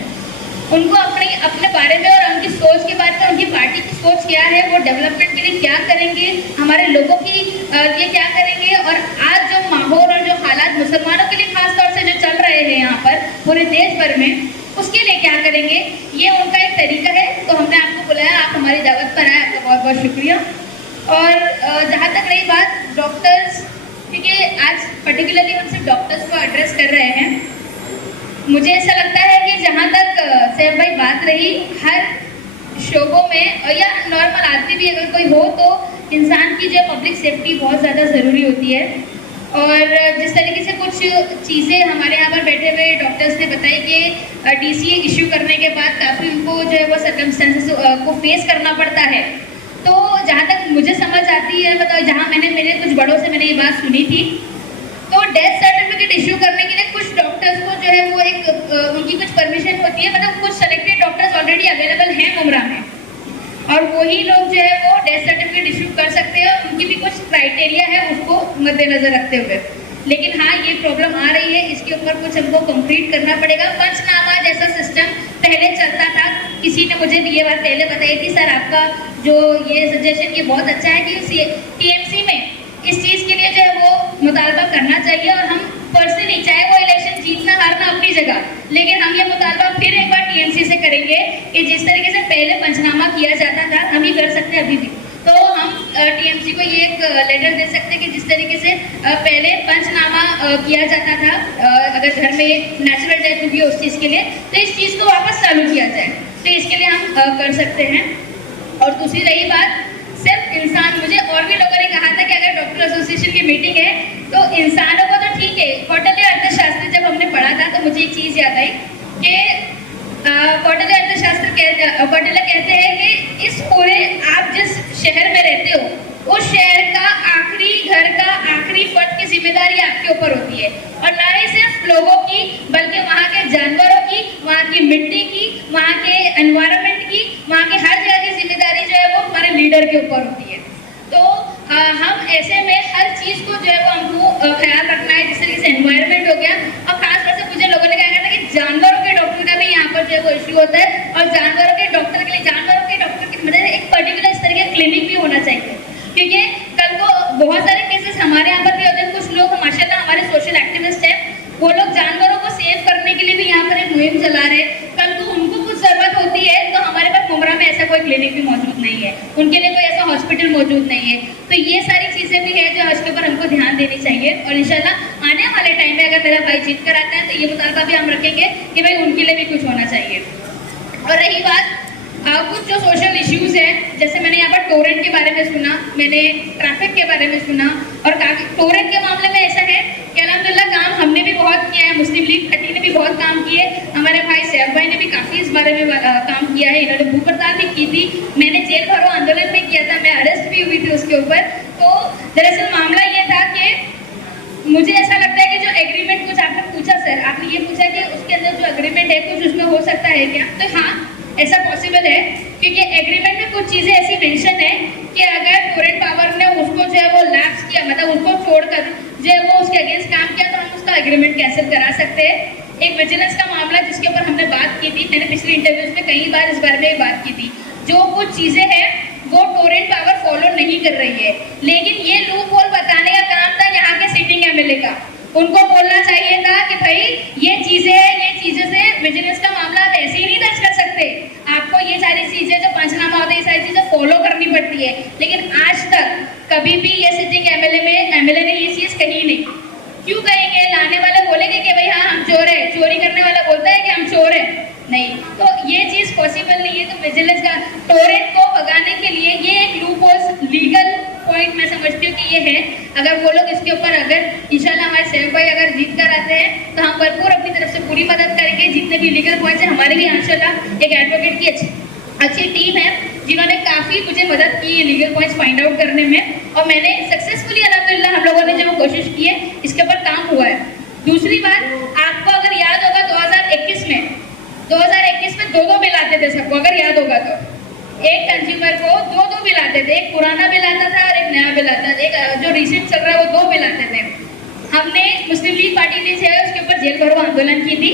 उनको अपने बारे में और उनकी सोच के बारे में, उनकी पार्टी की सोच क्या है, वो डेवलपमेंट के लिए क्या करेंगे, हमारे लोगों की लिए क्या करेंगे और आज जो माहौल और जो हालात मुसलमानों के लिए खास तौर से जो चल रहे हैं यहाँ पर पूरे देश भर में, उसके लिए क्या करेंगे, ये उनका एक तरीका है। तो हमने आपको बुलाया, आप हमारी दावत पर आए, आपका बहुत बहुत शुक्रिया। और जहाँ तक रही बात डॉक्टर्स, क्योंकि आज पर्टिकुलरली हम सिर्फ डॉक्टर्स को एड्रेस कर रहे हैं, मुझे ऐसा लगता है कि जहाँ तक सैफ भाई बात रही, हर शोबों में या नॉर्मल आदमी भी अगर कोई हो तो इंसान की जो पब्लिक सेफ्टी बहुत ज़्यादा ज़रूरी होती है। और जिस तरीके से कुछ चीज़ें हमारे यहाँ पर बैठे हुए डॉक्टर्स ने बताई कि DCA इशू करने के बाद काफ़ी उनको जो है वो सर्कमस्टेंसेस को फेस करना पड़ता है। तो जहाँ तक मुझे समझ आती है, मतलब जहाँ मैंने मेरे कुछ बड़ों से मैंने ये बात सुनी थी, तो डेथ सर्टिफिकेट इशू करने के लिए कुछ डॉक्टर्स को जो है वो एक उनकी कुछ परमिशन होती है, मतलब कुछ सेलेक्टेड डॉक्टर्स ऑलरेडी अवेलेबल हैं उमरा में और वही लोग जो है वो डेथ सर्टिफिकेट इशू कर सकते हैं और उनकी भी कुछ क्राइटेरिया है उसको मद्देनजर रखते हुए। लेकिन हाँ, ये प्रॉब्लम आ रही है, इसके ऊपर कुछ हमको कंप्लीट करना पड़ेगा। पंचनामा जैसा सिस्टम पहले चलता था, किसी ने मुझे ये बात पहले बताई थी, सर आपका जो ये सजेशन ये बहुत अच्छा है कि TMC में इस चीज़ के लिए जो है वो मुतालबा करना चाहिए और हम पर्सनली, चाहे वो इलेक्शन जीतना हारना अपनी जगह, लेकिन हम ये मुतालबा फिर एक बार TMC से करेंगे कि जिस तरीके से पहले पंचनामा किया जाता था हम ही कर सकते हैं अभी भी। तो हम TMC को ये एक लेटर दे सकते हैं कि जिस तरीके से पहले पंचनामा किया जाता था अगर घर में नेचुरल डेथ हुई उस चीज़ के लिए, तो इस चीज़ को वापस चालू किया जाए, तो इसके लिए हम कर सकते हैं। और दूसरी रही बात सिर्फ इंसान, मुझे और भी लोगों ने कहा था कि अगर डॉक्टर एसोसिएशन की मीटिंग है तो इंसानों को तो ठीक है, कौटिल्य अर्थशास्त्र जब हमने पढ़ा था तो मुझे एक चीज़ याद आई कि कौटिल्य अर्थशास्त्र कौटिल्य कहते हैं कि इस पूरे आप जिस शहर में रहते हो उस शहर का आखिरी घर का आखिरी फर्द की जिम्मेदारी आपके ऊपर होती है, और ना ही सिर्फ लोगों की बल्कि वहाँ के जानवरों की, वहाँ की मिट्टी की, वहाँ के एनवायरनमेंट की, वहाँ के हर जगह की जिम्मेदारी जो है वो हमारे लीडर के ऊपर होती है। तो हम ऐसे में हर चीज़ को जो है वो हमको ख्याल रखना है, जिस तरीके से एनवायरनमेंट हो गया, और खास तौर से मुझे लोगों ने कहा था कि जानवरों के डॉक्टर का भी यहाँ पर जो है वो इश्यू होता है, और जानवरों के डॉक्टर के लिए जानवरों के डॉक्टर की मदद एक पर्टिकुलर इस तरह का क्लिनिक भी होना चाहिए, क्योंकि कल को बहुत सारे केसेस हमारे यहाँ पर भी होते हैं। कुछ लोग माशाल्लाह हमारे सोशल एक्टिविस्ट हैं, वो लोग जानवरों को सेव करने के लिए भी यहाँ पर एक मुहिम चला रहे हैं। कल को उनको कुछ जरूरत होती है तो हमारे पास मुमरा में ऐसा कोई क्लिनिक भी मौजूद नहीं है, उनके लिए कोई ऐसा हॉस्पिटल मौजूद नहीं है। तो ये सारी चीज़ें भी है जो इसके ऊपर हमको ध्यान देनी चाहिए, और इंशाल्लाह आने वाले टाइम में अगर मेरा भाई जीत कर आता है तो ये मुतालबा भी हम रखेंगे कि भाई उनके लिए भी कुछ होना चाहिए। और रही बात कुछ जो सोशल इश्यूज हैं, जैसे मैंने यहाँ पर टोरेंट के बारे में सुना, मैंने ट्रैफिक के बारे में सुना, और काफ़ी टोरेंट के मामले में ऐसा है कि अल्हम्दुलिल्लाह काम हमने भी बहुत किया है, मुस्लिम लीग खटी ने भी बहुत काम किए, हमारे भाई सैफ भाई ने भी काफ़ी इस बारे में काम किया है, इन्होंने भूख हड़ताल भी की थी, मैंने जेल भरो आंदोलन भी किया था, मैं अरेस्ट भी हुई थी उसके ऊपर। तो दरअसल मामला ये था कि मुझे ऐसा लगता है कि जो एग्रीमेंट, कुछ आपने पूछा सर, आपने ये पूछा कि उसके अंदर जो एग्रीमेंट है कुछ उसमें हो सकता है क्या, तो हाँ ऐसा पॉसिबल है, क्योंकि एग्रीमेंट में कुछ चीज़ें ऐसी मेंशन है कि अगर टोरेंट पावर ने उसको जो है वो लैप्स किया, मतलब उसको छोड़कर जो है वो उसके अगेंस्ट काम किया, तो हम उसका एग्रीमेंट कैंसिल करा सकते हैं। एक विजिलेंस का मामला जिसके ऊपर हमने बात की थी, मैंने पिछले इंटरव्यूज में कई बार इस बारे में बात की थी, जो कुछ चीज़ें हैं वो टोरेंट पावर फॉलो नहीं कर रही है, लेकिन ये लूप होल बताने का काम था यहाँ के सिटिंग MLA का, उनको बोलना चाहिए था कि भाई ये चीज़ें हैं, ये चीज़ें से विजिलेंस का मामला आप ऐसे ही नहीं दर्ज कर सकते, आपको ये सारी चीज़ें जो पंचनामा होते हैं ये सारी चीज़ें फॉलो करनी पड़ती है। लेकिन आज तक कभी भी ये सिटिंग MLA ने ये चीज़ कही नहीं। क्यों कहेंगे? लाने वाले बोलेंगे कि भाई हाँ हम चोर है, चोरी करने वाला बोलता है कि हम चोर है, नहीं, तो ये चीज़ पॉसिबल नहीं है। तो विजिलेंस का टोरेंट को भगाने के लिए ये एक लूप होल लीगल पॉइंट मैं समझती हूँ कि ये है। अगर वो लोग इसके ऊपर अगर इंशाल्लाह हमारे सैफ भाई अगर जीत कर आते हैं तो हम भरपूर अपनी तरफ से पूरी मदद करेंगे। जितने भी लीगल पॉइंट्स हैं हमारे भी इंशाल्लाह एक एडवोकेट की अच्छी टीम है जिन्होंने काफ़ी मुझे मदद की है लीगल पॉइंट्स फाइंड आउट करने में। और मैंने सक्सेसफुली अल्हम्दुलिल्लाह हम लोगों ने जो कोशिश की है इसके ऊपर काम हुआ है। दूसरी बात, आपको अगर याद होगा 2021 में दो बिल आते थे सबको, अगर याद होगा तो एक कंज्यूमर को दो बिल आते थे, एक पुराना बिल आता था और एक नया बिल आता था, एक जो रिसेंट चल रहा है वो 2 बिल आते थे। हमने मुस्लिम लीग पार्टी ने जो है उसके ऊपर जेल भरो आंदोलन की थी।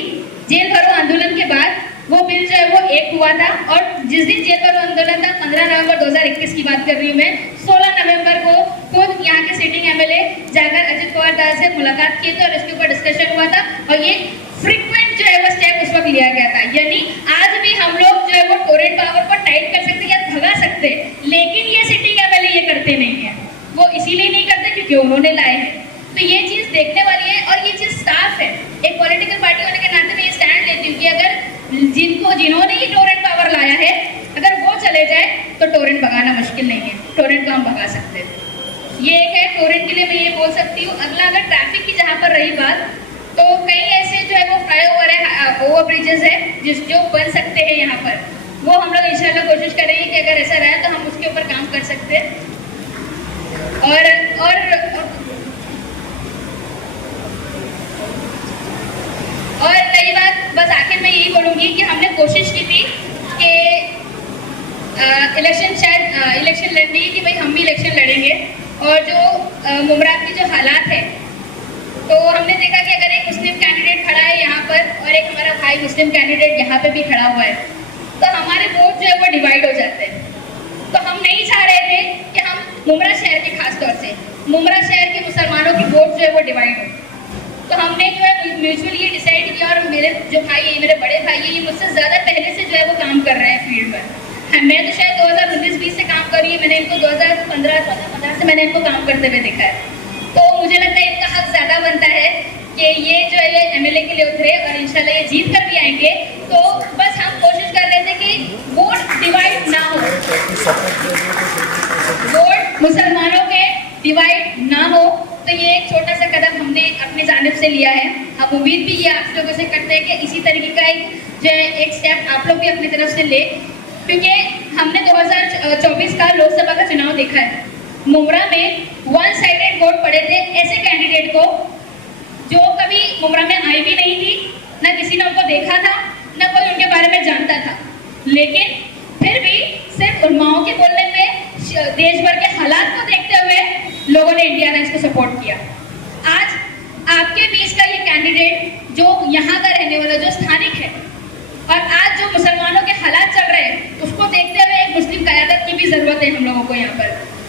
जेल भरो आंदोलन के बाद वो बिल जो है वो एक हुआ था और जिस दिन जेल भरो आंदोलन था 15 नवंबर 2021 की बात कर रही हूँ मैं, 16 नवंबर को खुद यहाँ के सिटिंग एमएलए जाकर अजित पवार दास से मुलाकात किए थे और इसके ऊपर डिस्कशन हुआ था और ये फ्रीक्वेंट जो है वो स्टेप उस वक्त लिया गया था। यानी आज भी हम लोग जो है वो टोरेंट पावर को टाइट कर सकते या भगा सकते, लेकिन ये सिटिंग एमएलए ये करते नहीं है। वो इसीलिए नहीं करते क्योंकि उन्होंने लाए हैं। तो ये चीज देखने वाली है और ये चीज साफ है। एक पॉलिटिकल पार्टी होने के नाते मैं ये स्टैंड लेती हूँ कि अगर जिन्होंने ये टोरेंट पावर लाया है अगर वो चले जाए तो टोरेंट भगाना मुश्किल नहीं है, टोरेंट को हम भगा सकते हैं। ये एक है टोरेंट के लिए मैं ये बोल सकती हूँ। अगला, अगर ट्रैफिक की जहाँ पर रही बात, तो कई ऐसे जो है वो फ्लाईओवर है, ओवर ब्रिजेस है जो बन सकते हैं यहाँ पर, वो हम लोग इंशाल्लाह कोशिश करेंगे कि अगर ऐसा रहे तो हम उसके ऊपर काम कर सकते हैं। और कई बार बस आखिर में यही बोलूँगी कि हमने कोशिश की थी कि इलेक्शन लड़ने की, भाई हम भी इलेक्शन लड़ेंगे और जो मुमरा की जो हालात है, तो हमने देखा कि अगर एक मुस्लिम कैंडिडेट खड़ा है यहाँ पर और एक हमारा भाई मुस्लिम कैंडिडेट यहाँ पे भी खड़ा हुआ है, तो हमारे वोट जो है वो डिवाइड हो जाते हैं। तो हम नहीं चाह रहे थे कि हम मुमरा शहर के, खास तौर से मुमरा शहर के मुसलमानों की वोट जो है वो डिवाइड हो। तो हमने जो है म्यूचुअली ये डिसाइड किया और मेरे जो भाई है, मेरे बड़े भाई है, ये मुझसे ज़्यादा पहले से जो है वो काम कर रहे हैं फील्ड पर। मैं तो शायद 2019-20 से काम कर रही हूँ, मैंने इनको 2015 से मैंने इनको काम करते हुए देखा है। तो मुझे लगता है इनका हक ज़्यादा बनता है कि ये जो है ये एमएलए के लिए उतरे और इंशाल्लाह ये जीत कर भी आएंगे। तो बस हम कोशिश कर रहे थे कि वोट डिवाइड ना हो, वोट मुसलमानों के डिवाइड ना हो। तो ये एक छोटा सा कदम हमने अपने जानिब से लिया है। हम उम्मीद भी ये आप लोगों से करते हैं कि इसी तरीके का एक स्टेप आप लोग भी अपनी तरफ से ले, क्योंकि हमने 2024 का लोकसभा का चुनाव देखा है। मुमरा में 1 साइडेड वोट पड़े थे ऐसे कैंडिडेट को जो कभी मुमरा में आई भी नहीं थी, ना किसी ने उनको देखा था, ना कोई उनके बारे में जानता था, लेकिन फिर भी सिर्फ उलमाओं के बोलने पे, देश भर के हालात को देखते हुए लोगों ने इंडिया ने इसको सपोर्ट किया। आज आपके बीच का ये कैंडिडेट जो यहाँ का रहने वाला, जो स्थानिक है, और आज जो मुसलमानों के हालात चल रहे हैं उसको देखते हुए एक मुस्लिम क़यादत की भी ज़रूरत है हम लोगों को यहाँ पर।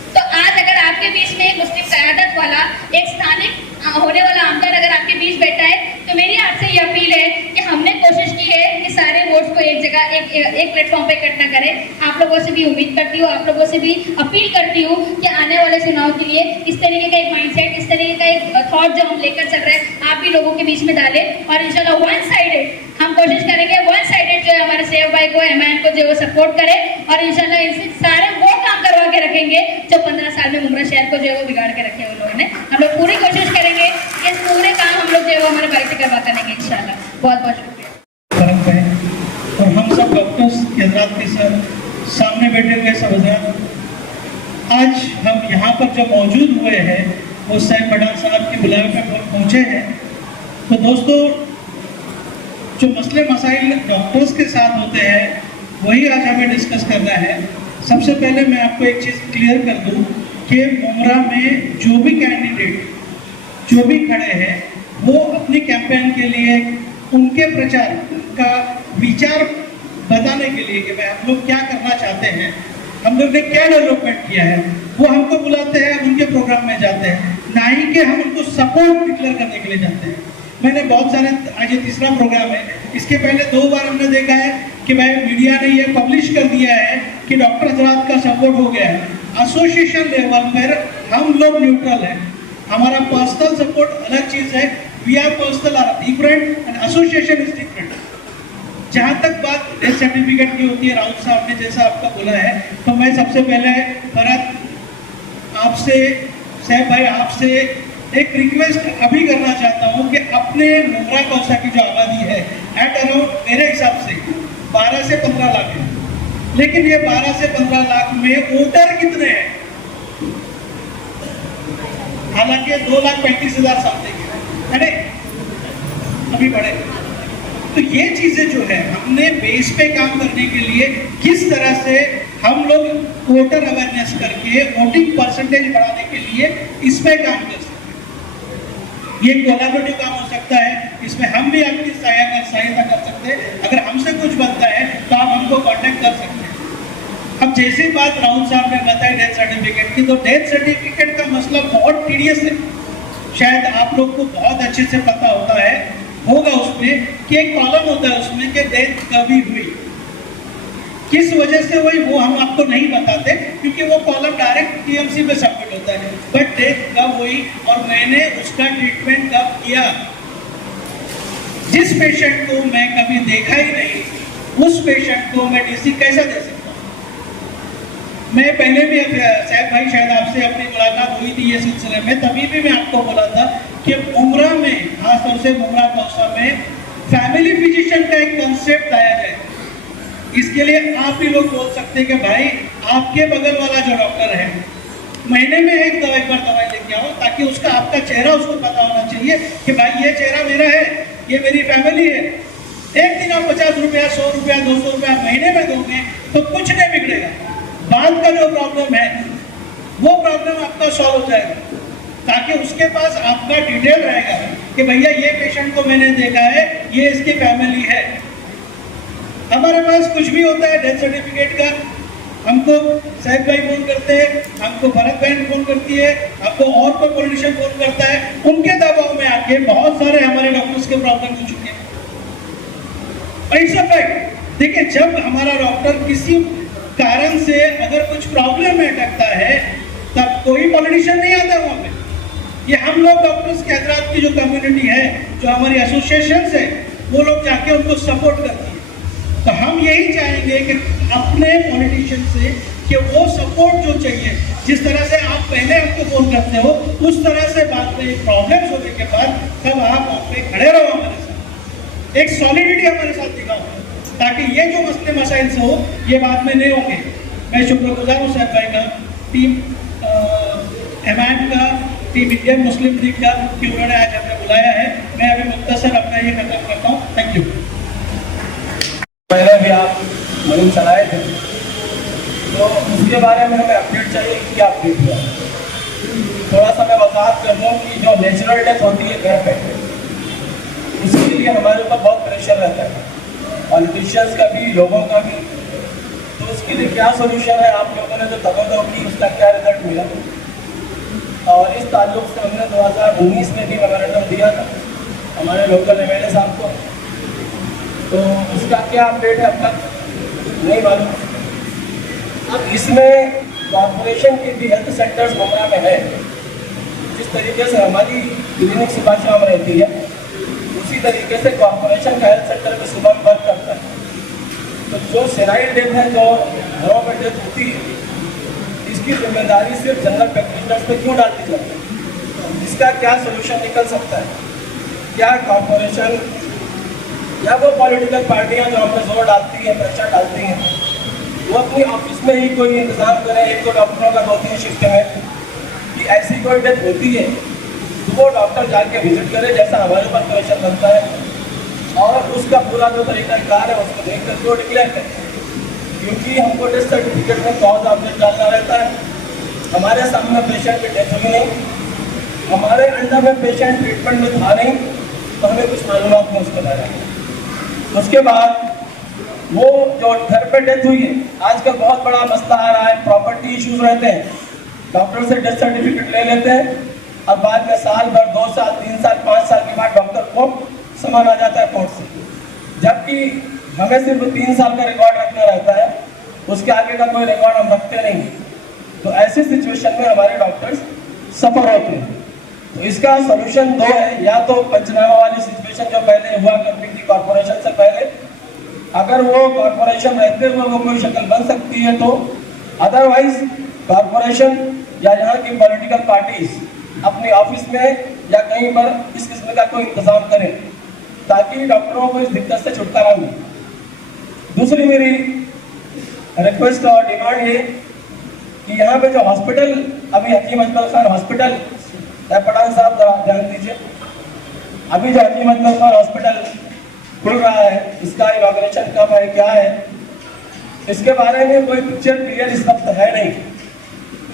तो आज अगर आपके बीच में एक मुस्लिम क़यादत वाला, एक स्थानिक होने वाला आमदार अगर आपके बीच बैठा है, तो मेरी आपसे ये अपील है कि हमने कोशिश की है कि सारे वोट्स को एक जगह एक प्लेटफॉर्म पे इकट्ठा करें। आप लोगों से भी उम्मीद करती हूँ, आप लोगों से भी अपील करती हूँ कि आने वाले चुनाव के लिए इस तरीके का एक माइंडसेट, इस तरीके का एक थॉट जो हम लेकर चल रहे हैं, आप भी लोगों के बीच में डालें और इंशाल्लाह 1 साइडेड हम कोशिश करेंगे, 1 साइडेड जो है हमारे सेव भाई को, एमआईएम को जो है सपोर्ट करें और इंशाल्लाह इनसे सारे वो काम करवा के रखेंगे जो 15 साल में मुमरा शहर को जो है वो बिगाड़ के रखे उन लोगों ने। हम लोग पूरी कोशिश करेंगे कि इस पूरे काम हम लोग जो है वो हमारे भाई से करवा करेंगे इंशाल्लाह। बहुत बहुत शुक्रिया। और हम सब डॉक्टर्स के हजरात के सामने बैठे हुए सब हजरात, आज हम यहाँ पर जो मौजूद हुए हैं वो सैफ पठान साहब के बुलावे पर पहुँचे हैं। तो दोस्तों, जो मसले मसाइल डॉक्टर्स के साथ होते हैं वही आज हमें डिस्कस करना है। सबसे पहले मैं आपको एक चीज़ क्लियर कर दूं कि मुमरा में जो भी कैंडिडेट जो भी खड़े हैं वो अपनी कैंपेन के लिए, उनके प्रचार का विचार बताने के लिए कि भाई हम लोग क्या करना चाहते हैं, हम लोग ने क्या डेवलपमेंट किया है, वो हमको बुलाते हैं, उनके प्रोग्राम में जाते हैं, ना ही कि हम उनको सपोर्ट डिक्लेयर करने के लिए जाते हैं। मैंने बहुत सारे, आज ये 3रा प्रोग्राम है, इसके पहले 2 बार हमने देखा है कि भाई मीडिया ने ये पब्लिश कर दिया है कि डॉक्टर हजरात का सपोर्ट हो गया है। एसोसिएशन लेवल पर हम लोग न्यूट्रल हैं, हमारा पर्सनल सपोर्ट अलग चीज़ है, we are personal are different and association is different. जहाँ तक बात डेथ सर्टिफिकेट की होती है, राउत साहब ने जैसा आपका बोला है, तो मैं सबसे पहले भरत आपसे, सैफ भाई आपसे एक रिक्वेस्ट अभी करना चाहता हूँ कि अपने मुमरा कौसा की जो आबादी है एट अराउंड मेरे हिसाब से 12 से 15 लाख है, लेकिन ये 12 से 15 लाख में वोटर कितने हैं हालांकि 2,35,000 समथिंग है, अरे अभी बढ़े। तो ये चीजें जो है हमने बेस पे काम करने के लिए किस तरह से हम लोग वोटर अवेयरनेस करके वोटिंग परसेंटेज बढ़ाने के लिए इस पे काम कर सकते हैं। ये कोलैबोरेटिव काम हो सकता है, इसमें हम भी आपकी सहायता कर सकते हैं। अगर हमसे कुछ बनता है तो आप हमको कांटेक्ट कर सकते हैं। अब जैसी बात राहुल साहब ने बताई डेथ सर्टिफिकेट की, तो डेथ सर्टिफिकेट का मसला बहुत टीडियस है। शायद आप लोग को बहुत अच्छे से पता होगा उसमें कि एक कॉलम होता है उसमें कि डेथ कभी हुई, किस वजह से हुई वो हम आपको नहीं बताते, क्योंकि वो कॉलम डायरेक्ट टीएमसी पे सबमिट होता है। बट डेथ कब हुई और मैंने उसका ट्रीटमेंट कब किया, जिस पेशेंट को मैं कभी देखा ही नहीं, उस पेशेंट को मैं डीसी कैसे दे सकता हूँ? मैं पहले भी साहब भाई शायद आपसे अपनी मुलाकात हुई थी ये सिलसिले में, तभी भी मैं आपको बोला था कि मुमरा में, खासतौर से मुमरा कौसा में फैमिली फिजिशियन का एक कंसेप्ट लाया जाए। इसके लिए आप ही लोग बोल सकते हैं कि भाई आपके बगल वाला जो डॉक्टर है महीने में एक बार दवाई लेके आओ, ताकि उसका आपका चेहरा उसको पता होना चाहिए कि भाई ये चेहरा मेरा है, ये मेरी फैमिली है। एक दिन आप 50 रुपया, 100 रुपया, 200 रुपया महीने में दोगे तो कुछ नहीं बिगड़ेगा। बाद का जो प्रॉब्लम है वो प्रॉब्लम आपका सॉल्व हो जाएगा, ताकि उसके पास आपका डिटेल रहेगा कि भैया ये पेशेंट को मैंने देखा है, ये इसकी फैमिली है। हमारे पास कुछ भी होता है डेथ सर्टिफिकेट का, हमको साहिब भाई फोन करते हैं, हमको भरत बहन फोन करती है, हमको और कोई पॉलिटिशियन फोन करता है, उनके दबाव में आके बहुत सारे हमारे डॉक्टर्स के प्रॉब्लम हो चुके हैं। It's a fact. देखिए, जब हमारा डॉक्टर किसी कारण से अगर कुछ प्रॉब्लम में अटकता है तब कोई पॉलिटिशियन नहीं आता वहां पे। ये हम लोग डॉक्टर्स के हजरात की जो कम्युनिटी है, जो हमारी एसोसिएशन है, वो लोग जाके उनको सपोर्ट करती है। तो हम यही चाहेंगे कि अपने पॉलिटिशियन से कि वो सपोर्ट जो चाहिए, जिस तरह से आप पहले हमको फोन करते हो, उस तरह से बाद में प्रॉब्लम्स होने के बाद तब आप वहाँ पे खड़े रहो हमारे साथ, एक सॉलिडिटी हमारे साथ दिखाओ, ताकि ये जो मसले मसाइल से हो ये बाद में नहीं होंगे। मैं शुक्रगुजार हूँ साहब भाई का, टीम एमआईएम का, टीम इंडियन मुस्लिम लीग का, कि उन्होंने आज हमें बुलाया है। मैं अभी मुख्तसर अपना ये खत्म करता हूँ। Thank you. पहले भी आप मुहिम चलाए थे, तो उसके बारे में हमें अपडेट चाहिए कि क्या अपडेट हुआ। थोड़ा सा मैं वजाहत कर दूँ कि जो नेचुरल डेथ होती है घर पे, उसके लिए हमारे ऊपर बहुत प्रेशर रहता है, पॉलिटिशियंस का भी, लोगों का भी। तो उसके लिए क्या सोल्यूशन है, आप लोगों ने जो तवज्जो की उसका क्या रिजल्ट मिला। और इस ताल्लुक से हमने 2019 में भी मेमोरेंडम दिया था हमारे लोकल एमएलए साहब को, तो उसका क्या अपडेट है अब तक नहीं मालूम। अब इसमें कॉर्पोरेशन के भी हेल्थ सेंटर्स मुमरा में है, जिस तरीके से हमारी क्लिनिक सुबह शाम रहती है, उसी तरीके से कॉर्पोरेशन का हेल्थ सेंटर भी सुबह वर्क करता है। तो जो सेनाइल डेथ है, जो घरों पर डेथ होती है, इसकी जिम्मेदारी सिर्फ जनरल प्रैक्टिशनर्स पे क्यों डालती जाती है? इसका क्या सोल्यूशन निकल सकता है? क्या कॉर्पोरेशन या वो पॉलिटिकल पार्टियां जो हम पे जोर डालती हैं, प्रेशर डालती हैं, वो अपनी ऑफिस में ही कोई इंतजाम करें, एक तो डॉक्टरों का 2-3 शिफ्ट है कि ऐसी कोई डेथ होती है तो वो डॉक्टर जाके विजिट करे, जैसा हमारे ऊपर प्रेशर बनता है, और उसका पूरा जो तरीकाकार है उसको देख कर वो डिक्लेयर करें। क्योंकि हमको डेथ सर्टिफिकेट में कॉज ऑफ डेथ डालना रहता है, हमारे सामने पेशेंट की डेथ हुई नहीं, हमारे अंडर में पेशेंट ट्रीटमेंट में था नहीं, तो हमें कुछ मालूमात नहीं उसके बारे में। उसके बाद वो जो घर पे डेथ हुई है, आजकल बहुत बड़ा मसला आ रहा है, प्रॉपर्टी इश्यूज रहते हैं। डॉक्टर से डेथ सर्टिफिकेट ले लेते हैं और बाद में साल भर, 2 साल, 3 साल, 5 साल के बाद डॉक्टर को समन आ जाता है कोर्ट से, जबकि हमें सिर्फ 3 साल का रिकॉर्ड रखना रहता है, उसके आगे का कोई रिकॉर्ड हम रखते नहीं। तो ऐसी सिचुएशन में हमारे डॉक्टर्स सफर होते हैं। तो इसका सोल्यूशन 2 है, या तो पंचनामा वाली सिचुएशन जो पहले हुआ करती थी कॉर्पोरेशन से पहले, अगर वो कॉर्पोरेशन रहते हुए वो कोई शक्ल बन सकती है तो, अदरवाइज कॉर्पोरेशन या यहाँ की पॉलिटिकल पार्टीज अपनी ऑफिस में या कहीं पर इस किस्म का कोई इंतजाम करें, ताकि डॉक्टरों को इस दिक्कत से छुटकारा मिले। दूसरी मेरी रिक्वेस्ट और डिमांड ये कि यहाँ पे जो हॉस्पिटल, अभी हकीम अजमल खान हॉस्पिटल पठान साहब जरा ध्यान दीजिए, अभी जो हकीम अकबर खान हॉस्पिटल खुल रहा है, इसका इनॉग्रेशन कब है, क्या है, इसके बारे में कोई पिक्चर क्लियर इस वक्त है नहीं।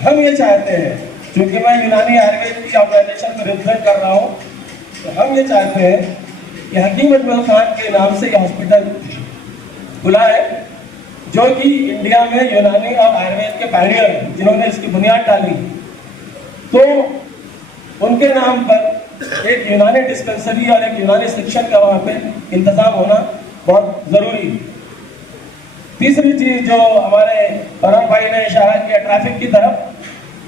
हम ये चाहते हैं, क्योंकि मैं यूनानी आयुर्वेद की ऑर्गेनाइजेशन में रिप्रेजेंट कर रहा हूँ, तो हम ये चाहते हैं कि हकीम अकबर खान के नाम से ये हॉस्पिटल खुला है, जो कि इंडिया में यूनानी और आयुर्वेद के पायनियर जिन्होंने इसकी बुनियाद डाली, तो उनके नाम पर एक यूनानी डिस्पेंसरी और एक यूनानी सेक्शन का वहाँ पे इंतजाम होना बहुत ज़रूरी है। तीसरी चीज़ जो हमारे फरहान भाई ने इशारा किया ट्रैफिक की तरफ,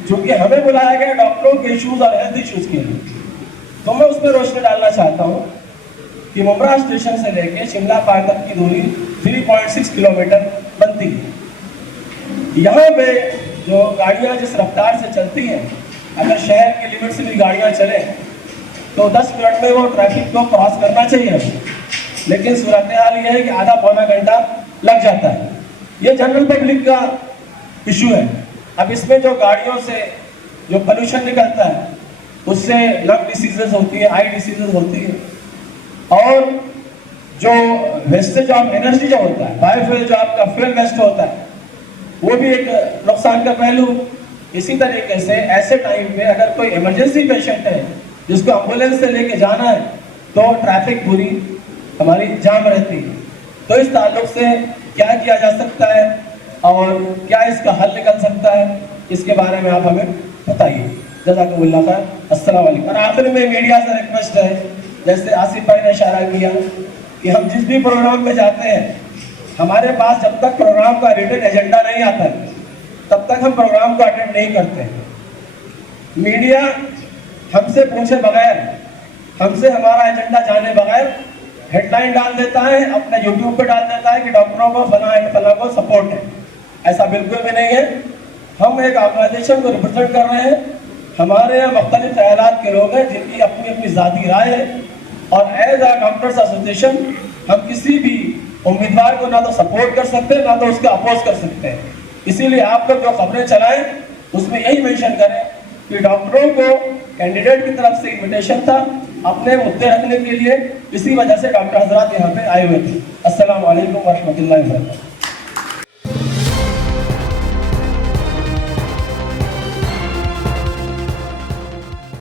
चूँकि हमें बुलाया गया डॉक्टरों के इश्यूज़ और हेल्थ इश्यूज़ के लिए, तो मैं उस पर रोशनी डालना चाहता हूँ कि मुमरा स्टेशन से लेके शिमला पार तक की दूरी 3.6 किलोमीटर बनती है। यहाँ पे जो गाड़ियाँ जिस रफ्तार से चलती हैं, अगर शहर के लिमिट से भी गाड़ियाँ चलें तो 10 मिनट में वो ट्रैफिक को क्रॉस करना चाहिए, लेकिन सूरत हाल ये है कि आधा पौना घंटा लग जाता है। ये जनरल पब्लिक का इशू है। अब इसमें जो गाड़ियों से जो पोल्यूशन निकलता है, उससे लंग डिसीजेज होती है, आई डिसीजेज होती है, और जो वेस्टेज ऑफ एनर्जी जो होता है, बायोफ्यूल जो आपका फ्यूल वेस्ट होता है, वो भी एक नुकसान का पहलू। इसी तरीके से ऐसे टाइम पे अगर कोई इमरजेंसी पेशेंट है जिसको एम्बुलेंस से लेके जाना है, तो ट्रैफिक पूरी हमारी जाम रहती है। तो इस ताल्लुक से क्या किया जा सकता है और क्या इसका हल निकल सकता है, इसके बारे में आप हमें बताइए। जज़ाकुमुल्लाह खैर, अस्सलाम वालेकुम। और आखिर में मीडिया से रिक्वेस्ट है, जैसे आसिफ भाई ने इशारा किया कि हम जिस भी प्रोग्राम में जाते हैं, हमारे पास जब तक प्रोग्राम का रिटन एजेंडा नहीं आता है, तब तक हम प्रोग्राम को अटेंड नहीं करते हैं। मीडिया हमसे पूछे बगैर, हमसे हमारा एजेंडा जाने बगैर हेडलाइन डाल देता है, अपने यूट्यूब पे डाल देता है कि डॉक्टरों को फला एंड फला को सपोर्ट है। ऐसा बिल्कुल भी नहीं है। हम एक ऑर्गेनाइजेशन को रिप्रेजेंट कर रहे हैं, हमारे यहाँ मुख्तलिफ ख्यालात के लोग हैं जिनकी अपनी अपनी ज़ाती राय है, और एज अ डॉक्टर्स एसोसिएशन हम किसी भी उम्मीदवार को ना तो सपोर्ट कर सकते हैं, ना तो उसका अपोज कर सकते हैं। इसीलिए आप लोग जो खबरें चलाएं उसमें यही मेंशन करें कि डॉक्टरों को कैंडिडेट की तरफ से इन्विटेशन था अपने मुद्दे रखने के लिए, इसी वजह से डॉक्टर हजरात यहाँ पे आए हुए थे। अस्सलाम वालेकुम व रहमतुल्लाहि व बरकातहू।